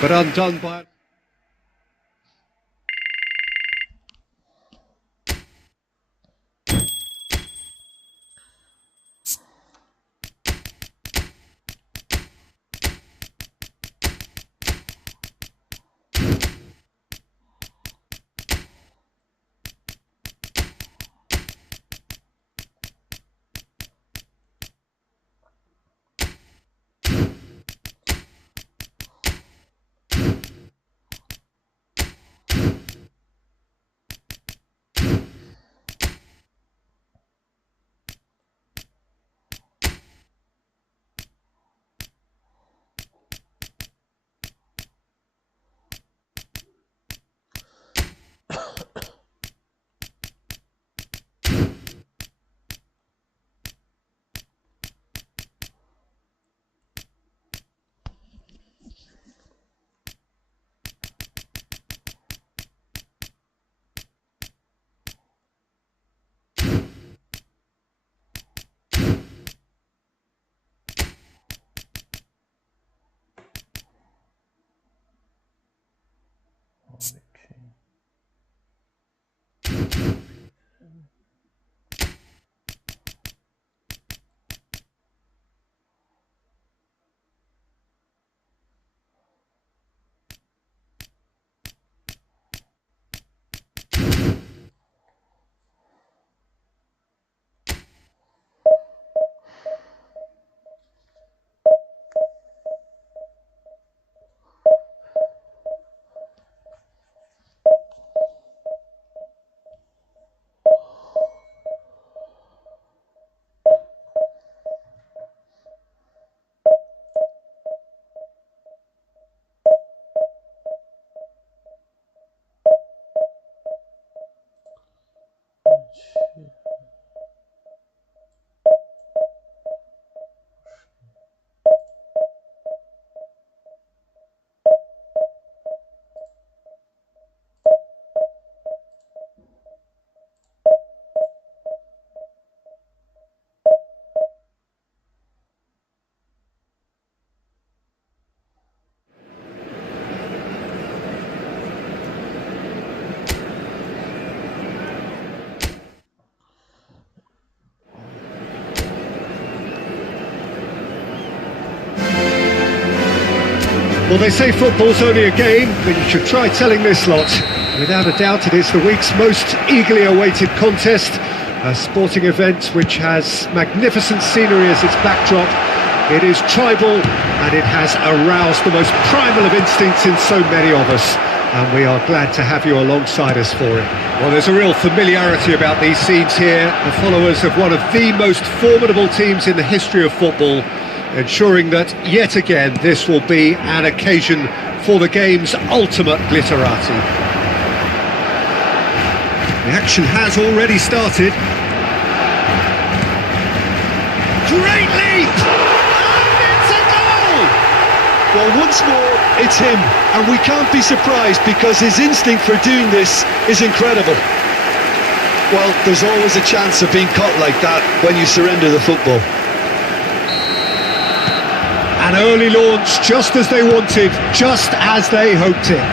but undone by... Well, they say football's only a game, but you should try telling this lot. Without a doubt, it is the week's most eagerly awaited contest, a sporting event which has magnificent scenery as its backdrop. It is tribal, and it has aroused the most primal of instincts in so many of us, and we are glad to have you alongside us for it. Well, there's a real familiarity about these scenes here, the followers of one of the most formidable teams in the history of football, ensuring that, yet again, this will be an occasion for the game's ultimate glitterati. The action has already started. Great leap! And it's a goal! Well, once more, it's him, and we can't be surprised because his instinct for doing this is incredible. Well, there's always a chance of being caught like that when you surrender the football. An early launch, just as they wanted, just as they hoped it.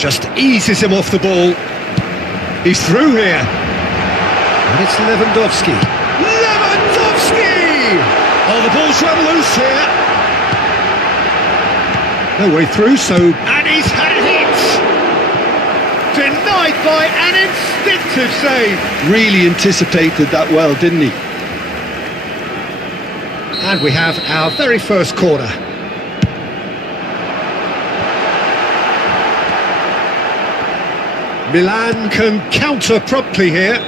Just eases him off the ball. He's through here. And it's Lewandowski. Lewandowski! Oh, the ball's run loose here. No way through, so... And he's had a hit! Denied by an instinctive save. Really anticipated that well, didn't he? And we have our very first corner. Milan can counter promptly here.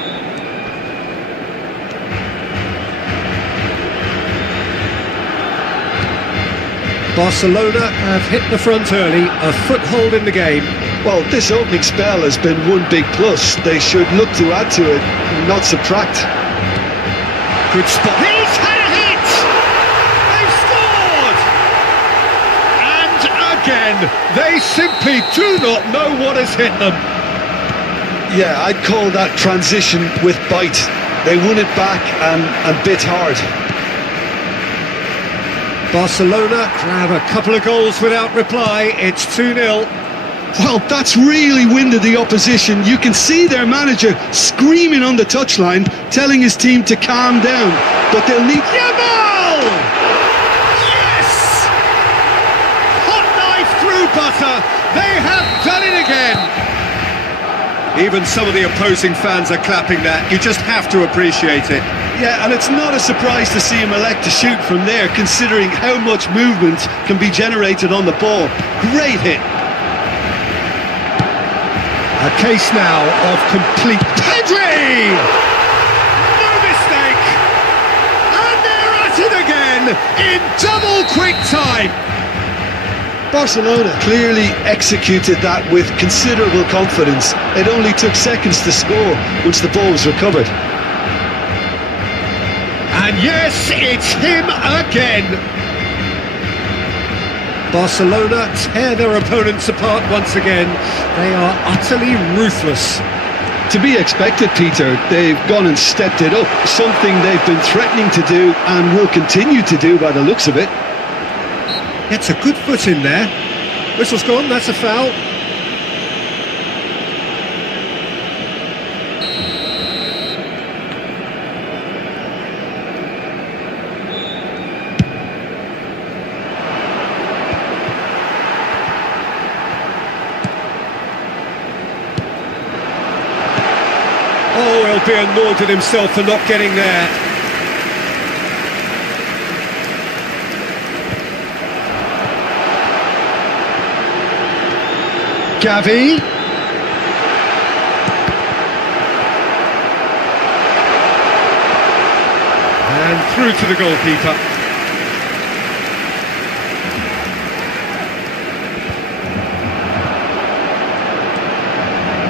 Barcelona have hit the front early, a foothold in the game. Well, this opening spell has been one big plus. They should look to add to it, not subtract. Good spot. He's had a hit! They've scored! And a again. They simply do not know what has hit them. Yeah, I'd call that transition with bite. They won it back and bit hard. Barcelona grab a couple of goals without reply. It's 2-0. Well, that's really winded the opposition. You can see their manager screaming on the touchline, telling his team to calm down. But they'll need... Yamal! Yes! Hot knife through butter. They have done it again. Even some of the opposing fans are clapping that. You just have to appreciate it. Yeah, and it's not a surprise to see him elect to shoot from there, considering how much movement can be generated on the ball. Great hit. A case now of complete... Pedri! No mistake! And they're at it again in double quick time. Barcelona clearly executed that with considerable confidence. It only took seconds to score once the ball was recovered. And yes, it's him again. Barcelona tear their opponents apart once again. They are utterly ruthless. To be expected, Peter. They've gone and stepped it up, something they've been threatening to do and will continue to do by the looks of it. Gets a good foot in there. Whistle's gone, that's a foul. Oh, he'll be annoyed at himself for not getting there. Gavi. And through to the goalkeeper.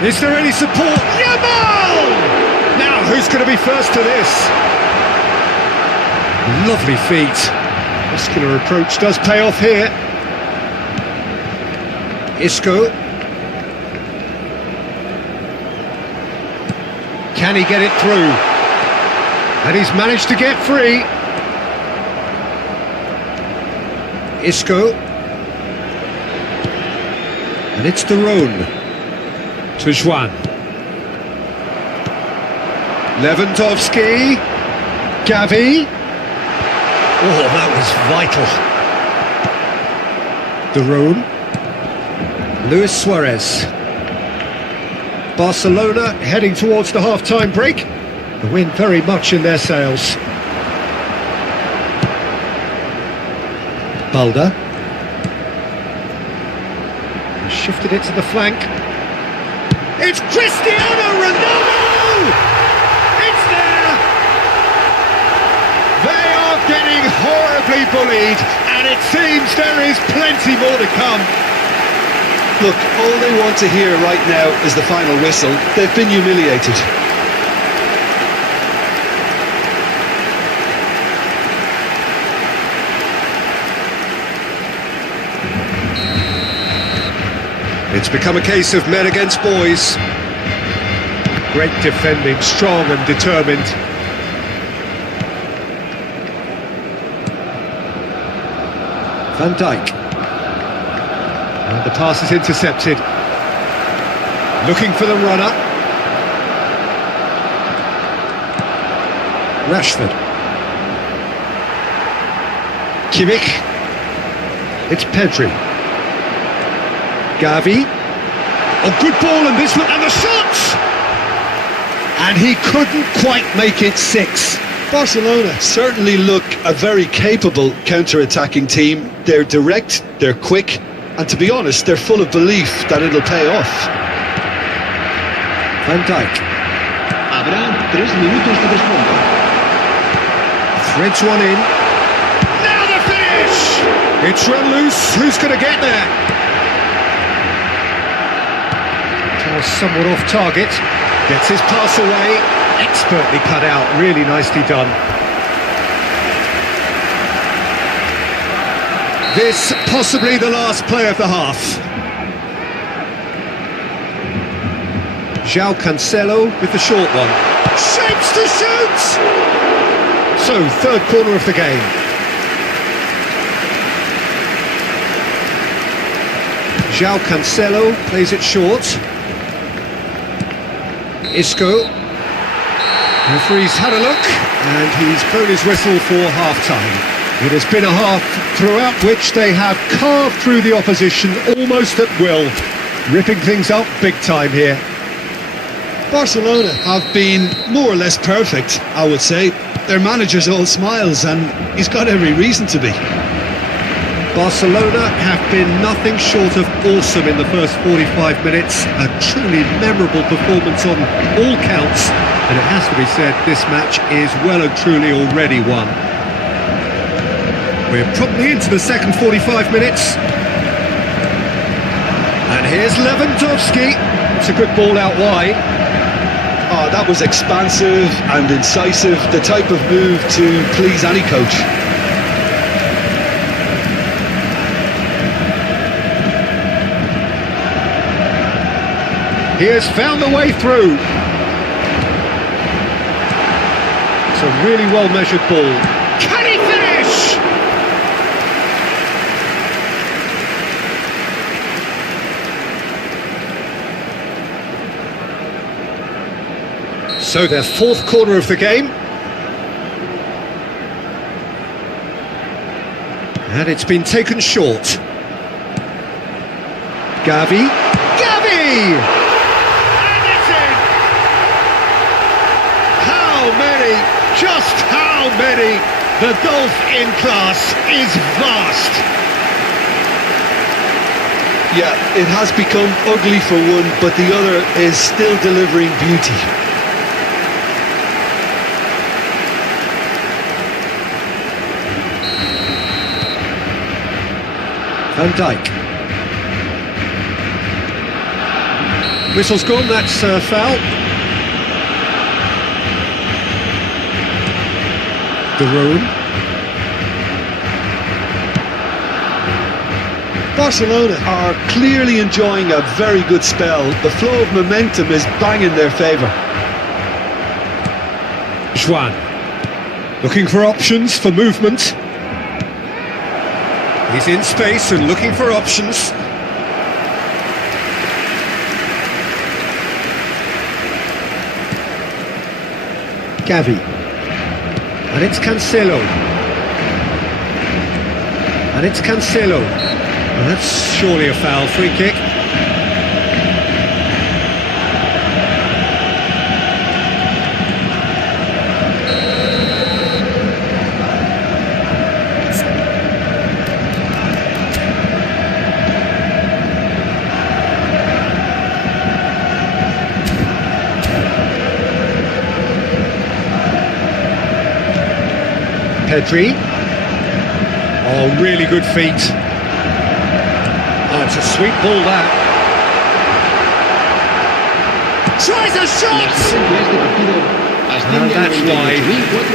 Is there any support? Yamal! Now, who's going to be first to this? Lovely feet. Muscular approach does pay off here. Isco. Can he get it through? And he's managed to get free. Isco. And it's De Roon. To Juan. Lewandowski. Gavi. Oh, that was vital. De Roon. Luis Suarez. Barcelona heading towards the half-time break. The wind very much in their sails. Balda. Shifted it to the flank. It's Cristiano Ronaldo! It's there! They are getting horribly bullied, and it seems there is plenty more to come. Look, all they want to hear right now is the final whistle. They've been humiliated. It's become a case of men against boys. Great defending, strong and determined. Van Dijk. And the pass is intercepted. Looking for the runner. Rashford. Kimmich. It's Pedri. Gavi. Oh, good ball and this one, and the shot! And he couldn't quite make it 6. Barcelona certainly look a very capable counter-attacking team. They're direct, they're quick, and to be honest, they're full of belief that it'll pay off. Van Dijk. Habrá 3 minutos de descuento. Threads one in. Now the finish! It's run loose. Who's going to get there? Somewhat off target. Gets his pass away. Expertly cut out. Really nicely done. This possibly the last play of the half. João Cancelo with the short one. Shapes to shoot! So, third corner of the game. João Cancelo plays it short. Isco. Referee's had a look, and he's blown his whistle for half-time. It has been a half throughout which they have carved through the opposition almost at will, ripping things up big time here. Barcelona have been more or less perfect, I would say. Their manager's all smiles, and he's got every reason to be. Barcelona have been nothing short of awesome in the first 45 minutes. A truly memorable performance on all counts, and it has to be said this match is well and truly already won. We're promptly into the second 45 minutes. And here's Lewandowski. It's a good ball out wide. Oh, that was expansive and incisive, the type of move to please any coach. He has found the way through. It's a really well-measured ball. Can he finish? So their fourth corner of the game. And it's been taken short. Gavi. Gavi! And it's in! How many? Just how many? The gulf in class is vast. Yeah, it has become ugly for one, but the other is still delivering beauty. Van Dijk. Whistle's gone, that's a foul. De Roon. Barcelona are clearly enjoying a very good spell. The flow of momentum is bang in their favour. Juan. Looking for options for movement. He's in space and looking for options. Gavi. And it's Cancelo. And it's Cancelo. And that's surely a foul, free kick. Pedri. Oh, really good feet. Oh, it's a sweet ball, that. Tries a shot! And that's wide.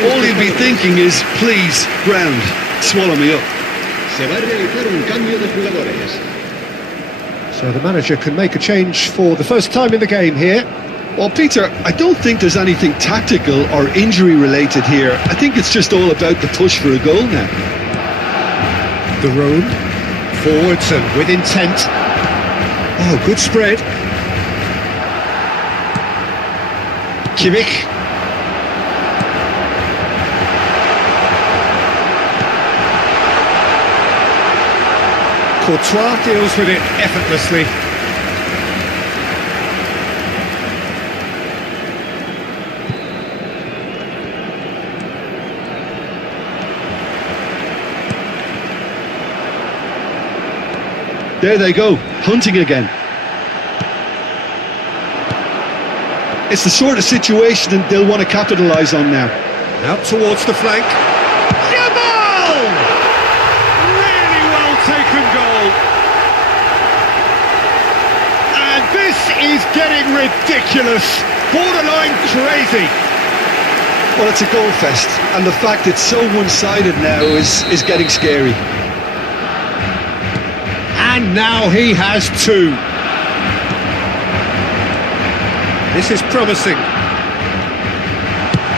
All he'll be thinking is, please, ground, swallow me up. Se va a realizar un cambio de jugadores. So the manager can make a change for the first time in the game here. Well, Peter, I don't think there's anything tactical or injury related here. I think it's just all about the push for a goal now. De Roon, forwards and with intent. Oh, good spread. Kimmich. Courtois deals with it effortlessly. There they go, hunting again. It's the sort of situation that they'll want to capitalise on now. Out towards the flank. Yamal! Really well taken goal. And this is getting ridiculous. Borderline crazy. Well, it's a goal fest, and the fact it's so one-sided now is getting scary. And now he has two. This is promising.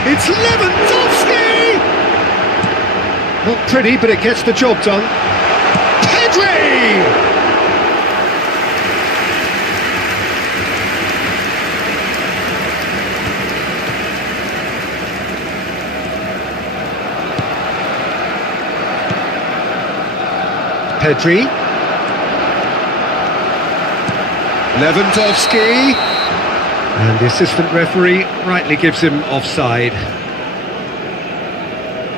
It's Lewandowski! Not pretty, but it gets the job done. Pedri! Pedri. Lewandowski. And the assistant referee rightly gives him offside.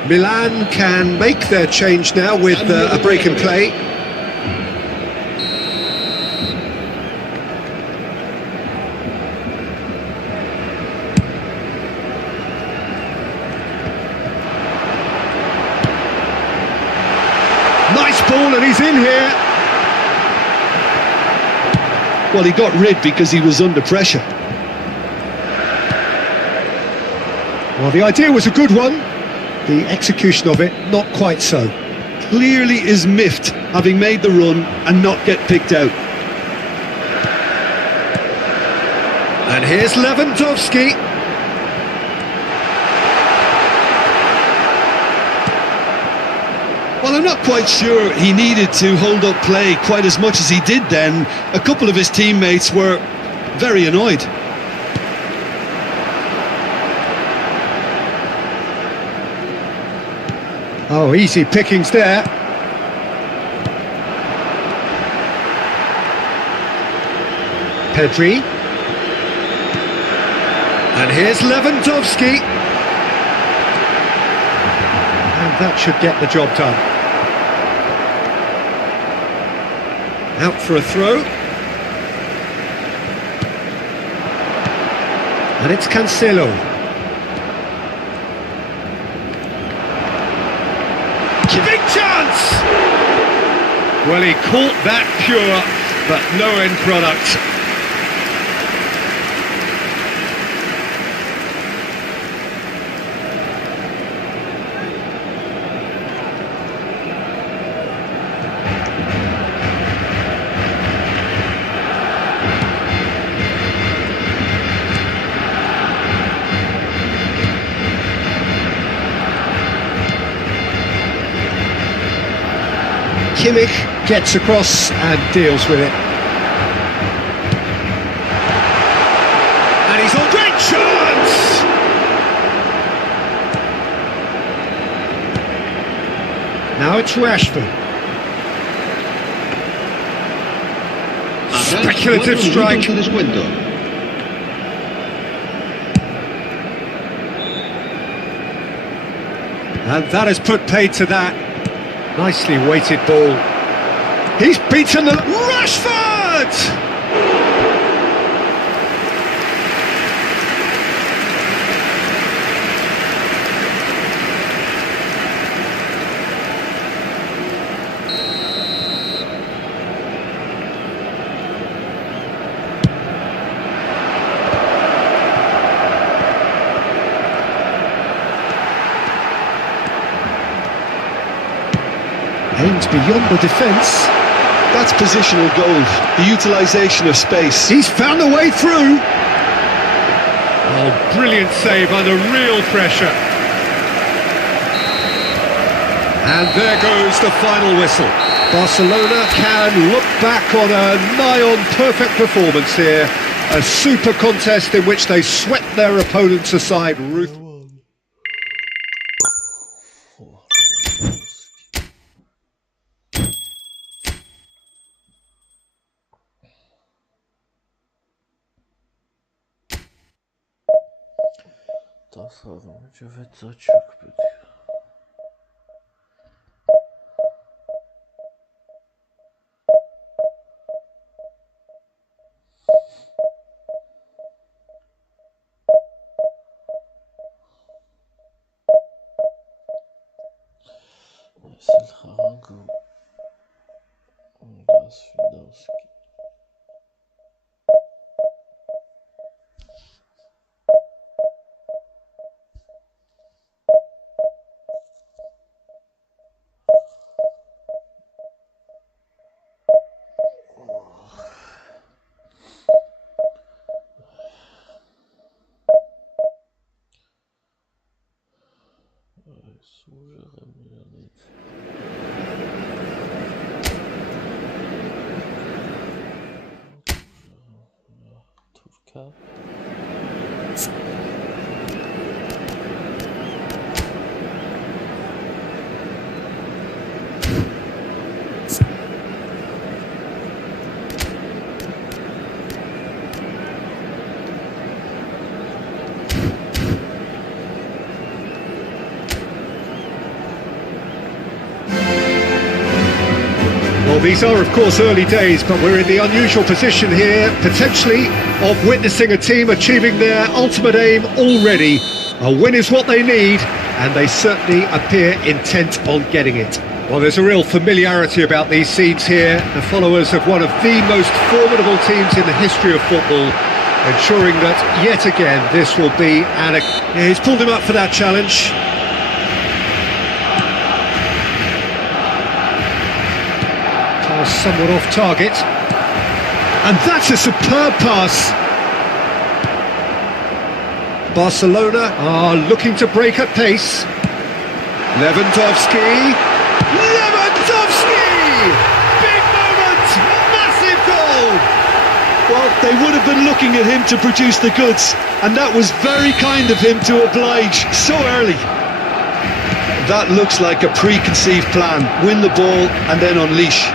Milan can make their change now with a break in play. Nice ball, and he's in here. Well, he got rid because he was under pressure. Well, the idea was a good one. The execution of it, not quite so. Clearly is miffed, having made the run and not get picked out. And here's Lewandowski. Well, I'm not quite sure he needed to hold up play quite as much as he did then. A couple of his teammates were very annoyed. Oh, easy pickings there. Pedri. And here's Lewandowski. And that should get the job done. Out for a throw. And it's Cancelo. Big chance! Well, he caught that pure, but no end product. Kimmich gets across and deals with it. And he's on, great chance! Now it's Rashford. Speculative strike. And that has put paid to that. Nicely weighted ball. He's beaten the... Rashford! Aims beyond the defence. That's positional gold, the utilisation of space. He's found a way through. Oh, brilliant save under real pressure. And there goes the final whistle. Barcelona can look back on a nigh-on perfect performance here. A super contest in which they swept their opponents aside ruthlessly. Tasarımcı ve zaçak bedi. Silhango. Das Widowski. bougerai mieux vite. Turka. Well, these are, of course, early days, but we're in the unusual position here, potentially, of witnessing a team achieving their ultimate aim already. A win is what they need, and they certainly appear intent on getting it. Well, there's a real familiarity about these scenes here. The followers of one of the most formidable teams in the history of football, ensuring that, yet again, this will be an... Yeah, he's pulled him up for that challenge. Somewhat off target, and that's a superb pass. Barcelona are looking to break at pace. Lewandowski, big moment, massive goal. Well, they would have been looking at him to produce the goods, and that was very kind of him to oblige so early. That looks like a preconceived plan. Win the ball and then unleash.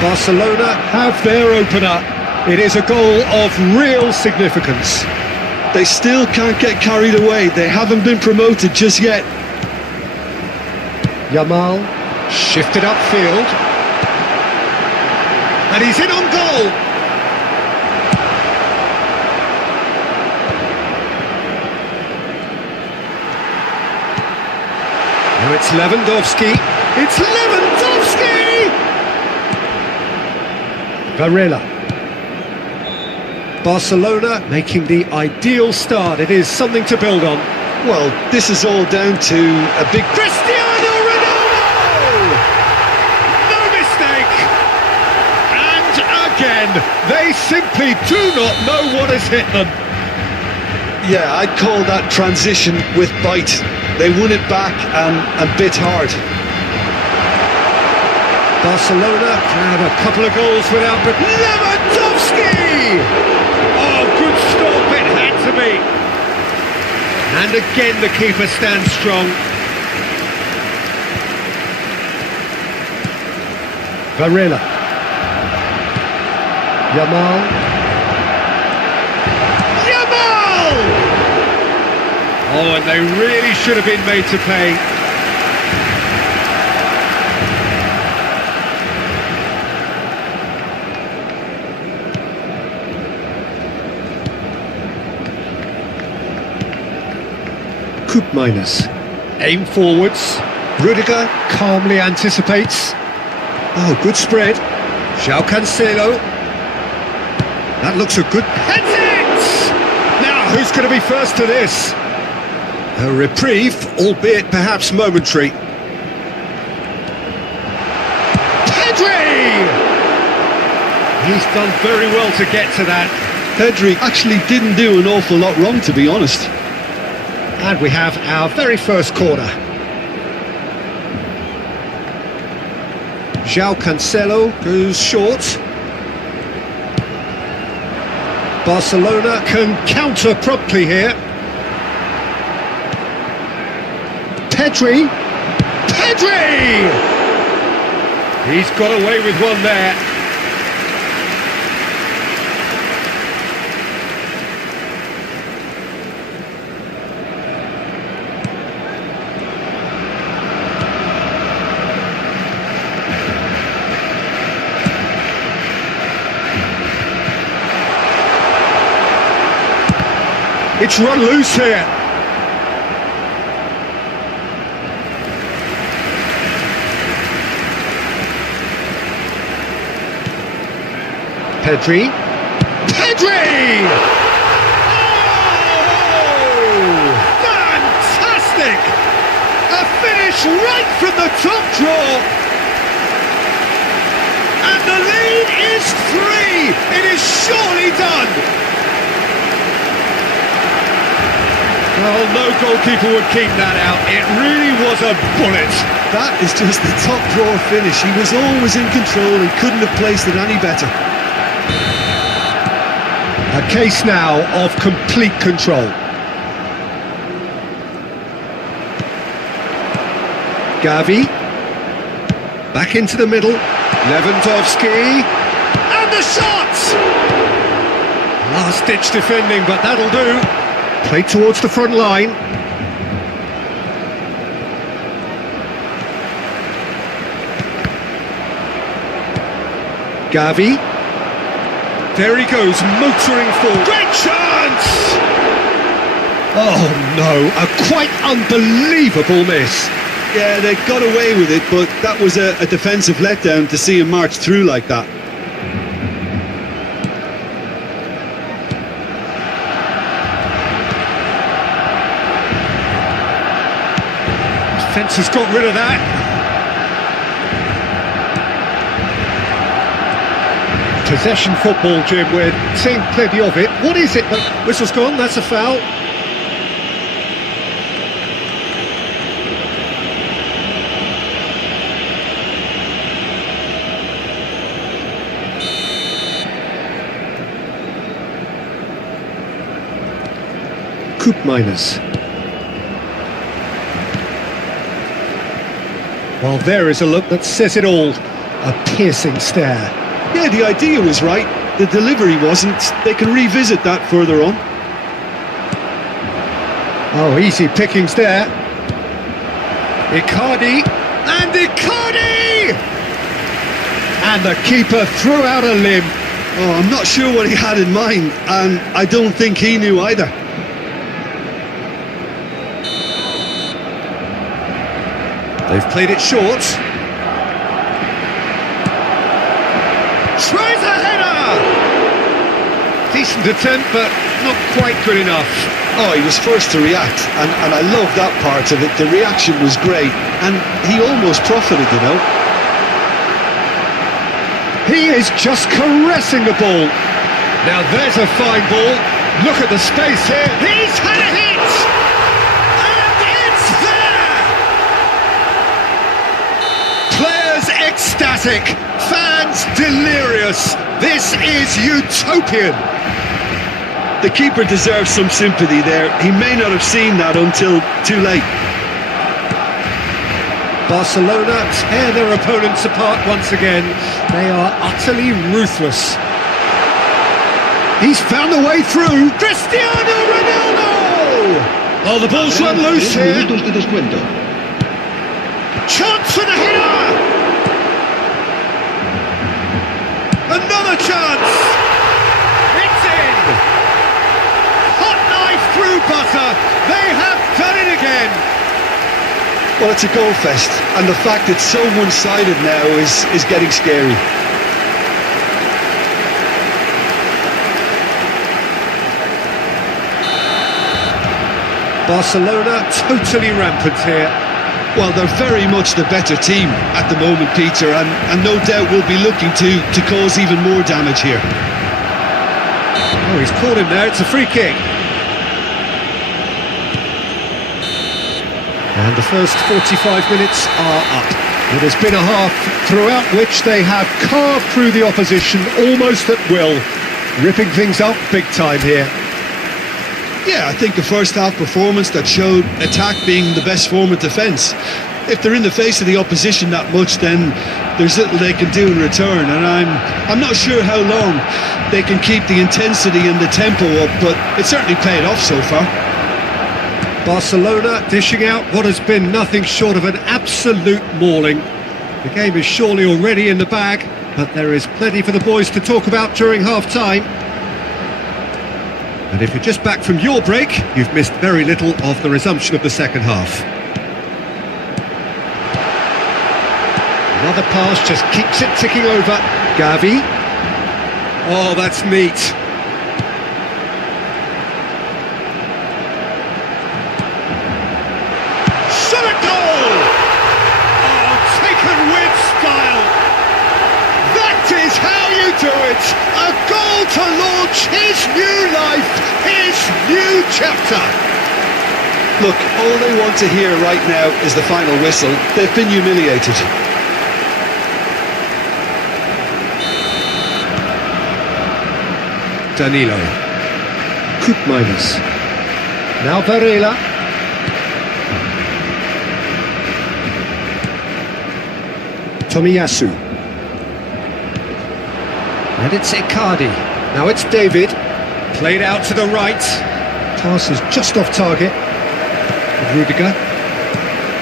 Barcelona have their opener. It is a goal of real significance. They still can't get carried away. They haven't been promoted just yet. Yamal shifted upfield, and he's in on goal. Now it's Lewandowski. It's Lewandowski! Varela. Barcelona making the ideal start. It is something to build on. Well, this is all down to a big... Cristiano Ronaldo! No mistake! And again, they simply do not know what has hit them. Yeah, I'd call that transition with bite. They won it back and bit hard. Barcelona had a couple of goals without, but Lewandowski! Oh, good stop, it had to be. And again the keeper stands strong. Varela. Yamal. Oh, and they really should have been made to pay. Minus. Aim forwards. Rudiger calmly anticipates. Oh, good spread. João Cancelo. That looks a good... Heads it! Now, who's going to be first to this? A reprieve, albeit perhaps momentary. Pedri! He's done very well to get to that. Pedri actually didn't do an awful lot wrong, to be honest. And we have our very first corner. João Cancelo goes short. Barcelona can counter promptly here. Pedri! He's got away with one there. It's run loose here. Pedri! Oh! Fantastic! A finish right from the top draw. And the lead is 3. It is surely done. Well, no goalkeeper would keep that out. It really was a bullet. That is just the top drawer finish. He was always in control and couldn't have placed it any better. A case now of complete control. Gavi. Back into the middle. Lewandowski. And the shot! Last-ditch defending, but that'll do. Played towards the front line. Gavi. There he goes, motoring forward. Great chance! Oh no, a quite unbelievable miss. Yeah, they got away with it, but that was a defensive letdown to see him march through like that. Defence has got rid of that. Possession football, Jim, we're seeing plenty of it. What is it? Whistle's gone, that's a foul. Coop minus. Well, there is a look that says it all. A piercing stare. Yeah, the idea was right. The delivery wasn't. They can revisit that further on. Oh, easy pickings there. Icardi. And Icardi! And the keeper threw out a limb. Oh, I'm not sure what he had in mind, and I don't think he knew either. They've played it short. Tries a header! Decent attempt, but not quite good enough. Oh, he was first to react, and I love that part of it. The reaction was great, and he almost profited, you know. He is just caressing the ball. Now there's a fine ball. Look at the space here. He's had a hit! And it's there! Players ecstatic, fans delirious. This is utopian. The keeper deserves some sympathy there. He may not have seen that until too late. Barcelona tear their opponents apart once again. They are utterly ruthless. He's found a way through. Cristiano Ronaldo! Oh, the ball's run loose here. Chance for the header! Another chance! It's in! Hot knife through butter. They have done it again. Well, it's a goal fest, and the fact it's so one-sided now is getting scary. Barcelona totally rampant here. Well, they're very much the better team at the moment, Peter, and no doubt will be looking to cause even more damage here. Oh, he's caught him there, it's a free kick. And the first 45 minutes are up. It has been a half throughout which they have carved through the opposition almost at will, ripping things up big time here. Yeah, I think the first half performance that showed attack being the best form of defence. If they're in the face of the opposition that much, then there's little they can do in return, and I'm not sure how long they can keep the intensity and the tempo up, but it certainly paid off so far. Barcelona dishing out what has been nothing short of an absolute mauling. The game is surely already in the bag, but there is plenty for the boys to talk about during half-time. And if you're just back from your break, you've missed very little of the resumption of the second half. Another pass just keeps it ticking over. Gavi. Oh, that's neat. Shot a goal! Oh, taken with style. That is how you do it. A goal to launch his new life, his new chapter. Look, all they want to hear right now is the final whistle. They've been humiliated. Danilo. Koopmeiners. Now Varela. Tomiyasu. And it's Icardi. Now it's David. Played out to the right. Pass is just off target. Rudiger.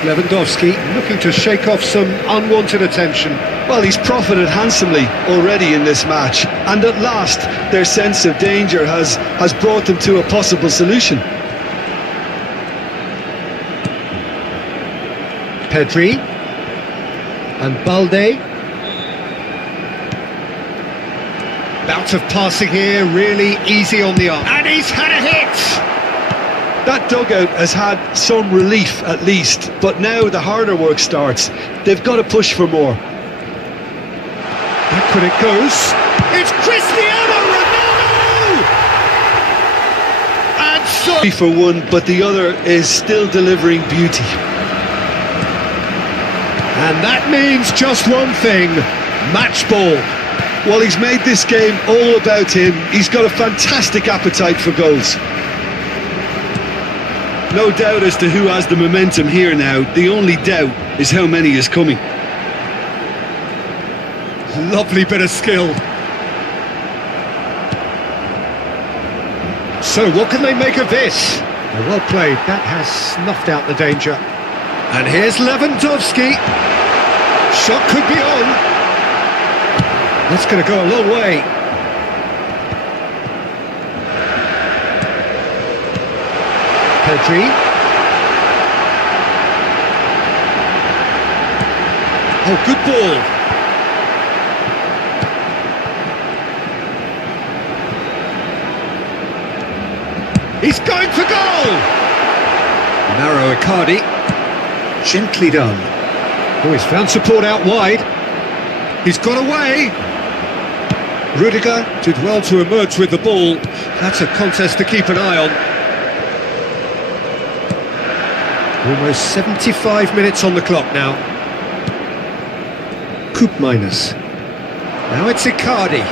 Lewandowski looking to shake off some unwanted attention. Well, he's profited handsomely already in this match, and at last their sense of danger has brought them to a possible solution. Pedri. And Balde. Bout of passing here, really easy on the arm. And he's had a hit! That dugout has had some relief at least, but now the harder work starts. They've got to push for more. Back when it goes. It's Cristiano Ronaldo! And so... For one, but the other is still delivering beauty. And that means just one thing, match ball. Well, he's made this game all about him. He's got a fantastic appetite for goals. No doubt as to who has the momentum here now. The only doubt is how many is coming. Lovely bit of skill. So what can they make of this? Well played, that has snuffed out the danger. And here's Lewandowski. Shot could be on. That's going to go a long way. Pedri. Oh, good ball. He's going for goal! Narrow Icardi. Gently done. Oh, he's found support out wide. He's got away. Rudiger did well to emerge with the ball. That's a contest to keep an eye on. Almost 75 minutes on the clock now. Koopmeiners. Now it's Icardi.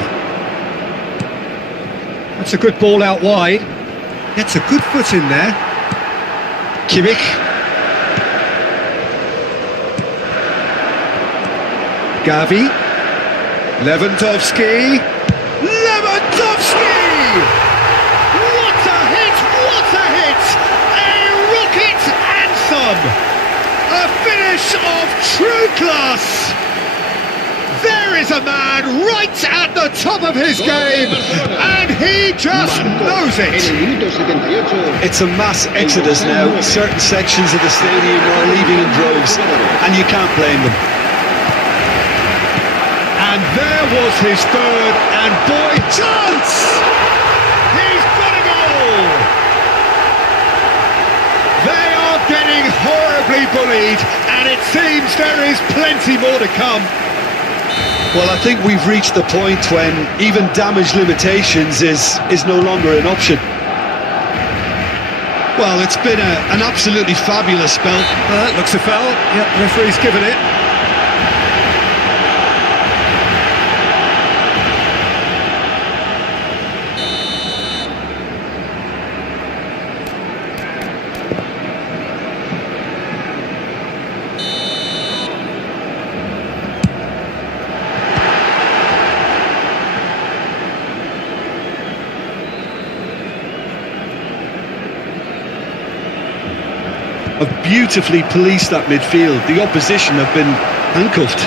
That's a good ball out wide. Gets a good foot in there. Kimmich. Gavi. Lewandowski. Lewandowski! What a hit! What a hit! A rocket anthem! A finish of true class! There is a man right at the top of his game, and he just knows it. It's a mass exodus now. Certain sections of the stadium are leaving in droves, and you can't blame them. And there was his third, and boy, chance! He's got a goal! They are getting horribly bullied, and it seems there is plenty more to come. Well, I think we've reached the point when even damage limitations is no longer an option. Well, it's been an absolutely fabulous spell. That looks a foul. Yep, referee's given it. Have beautifully policed that midfield. The opposition have been handcuffed.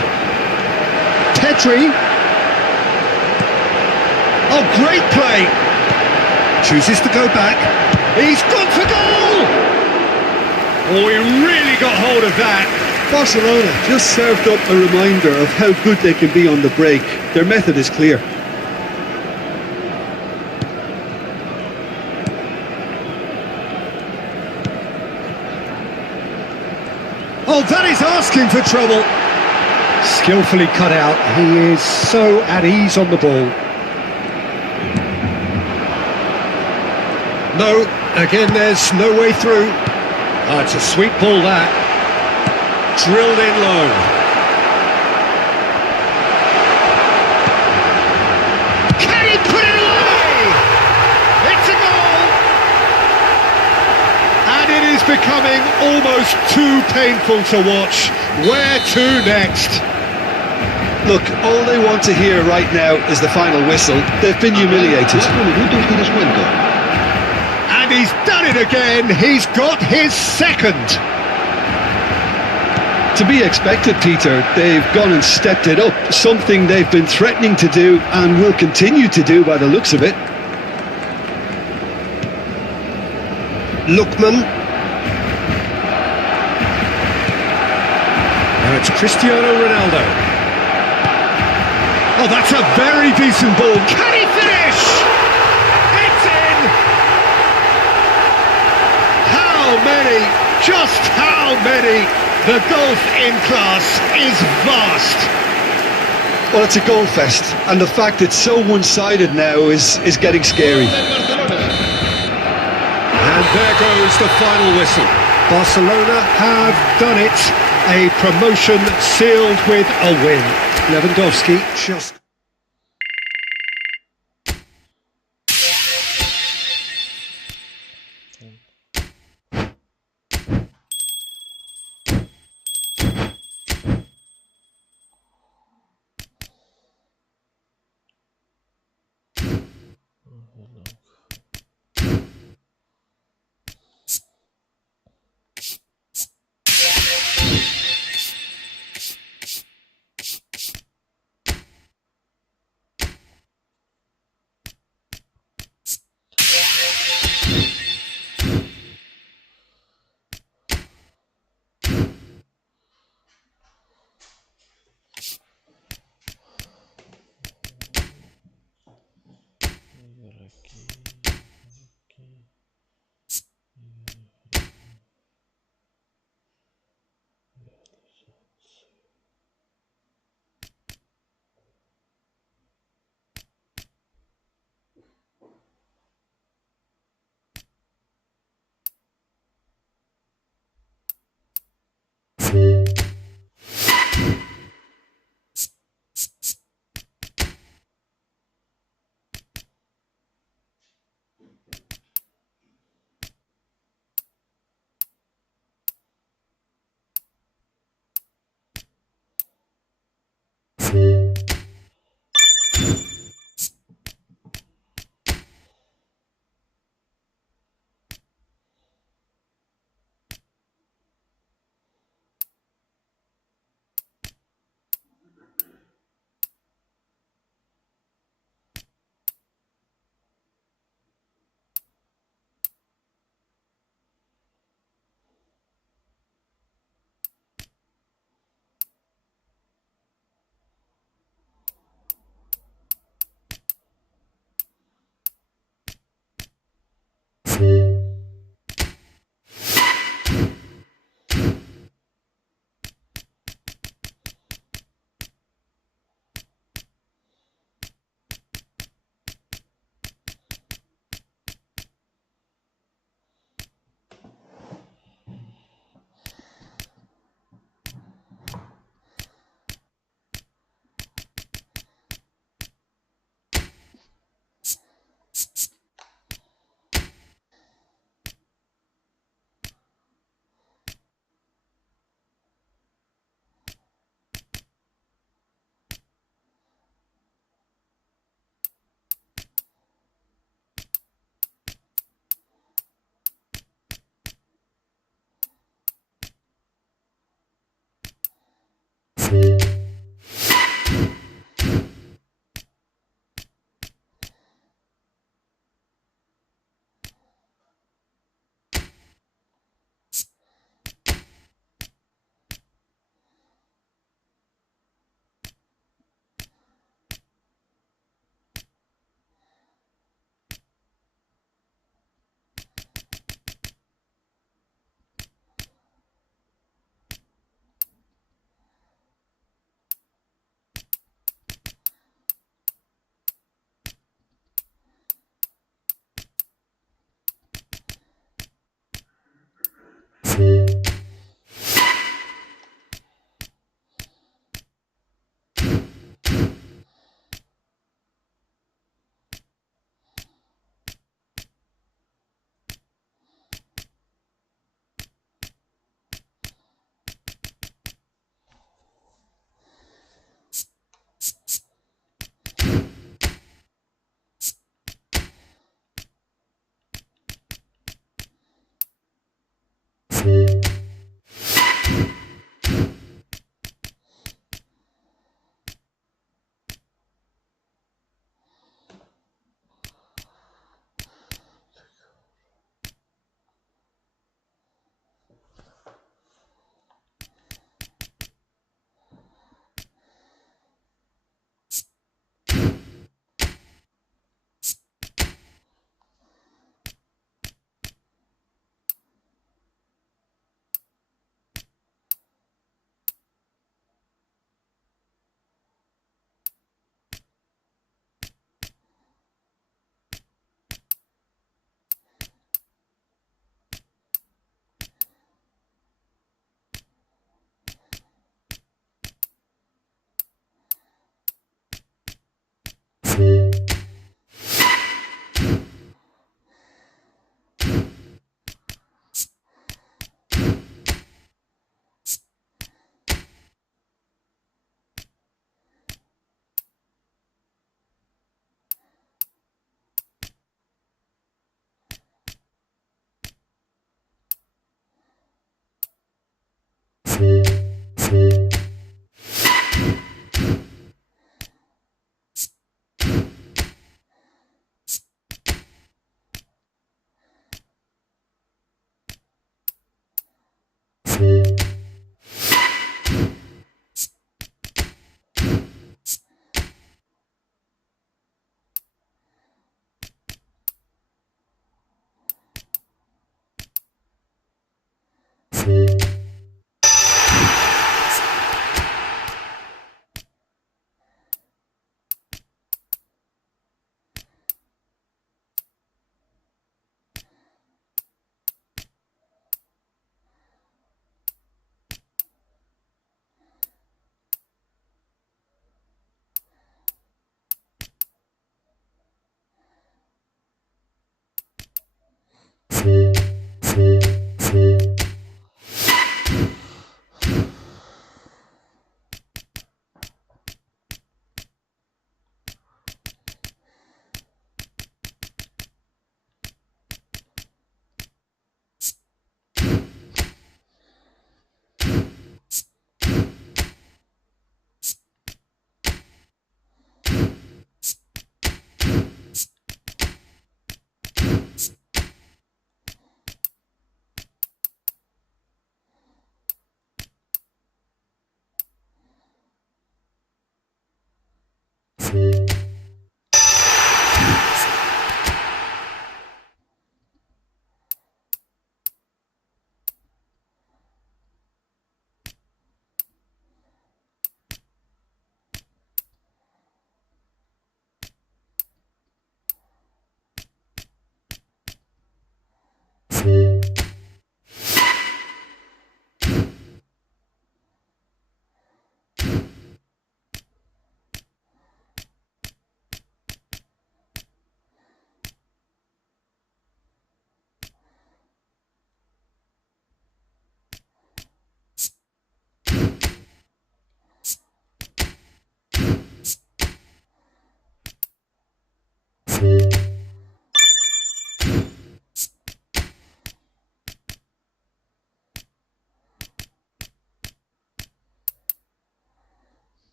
Pedri. Oh, great play. Chooses to go back. He's gone for goal! Oh, he really got hold of that. Barcelona just served up a reminder of how good they can be on the break. Their method is clear. Oh, that is asking for trouble. Skillfully cut out. He is so at ease on the ball. No, again, there's no way through. Oh, it's a sweet ball that. Drilled in low. Can he put it away? It's a goal! And it is becoming almost too painful to watch. Where to next? Look, all they want to hear right now is the final whistle. They've been humiliated. 4 minutos de descuento. And he's done it again. He's got his second. To be expected, Peter. They've gone and stepped it up, something they've been threatening to do and will continue to do by the looks of it. Lookman. Now it's Cristiano Ronaldo. Oh, that's a very decent ball. Can he finish? It's in! How many? Just how many? The golf in class is vast. Well, it's a goal fest, and the fact it's so one-sided now is getting scary. And there goes the final whistle. Barcelona have done it. A promotion sealed with a win. Lewandowski just...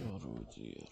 Yarudier.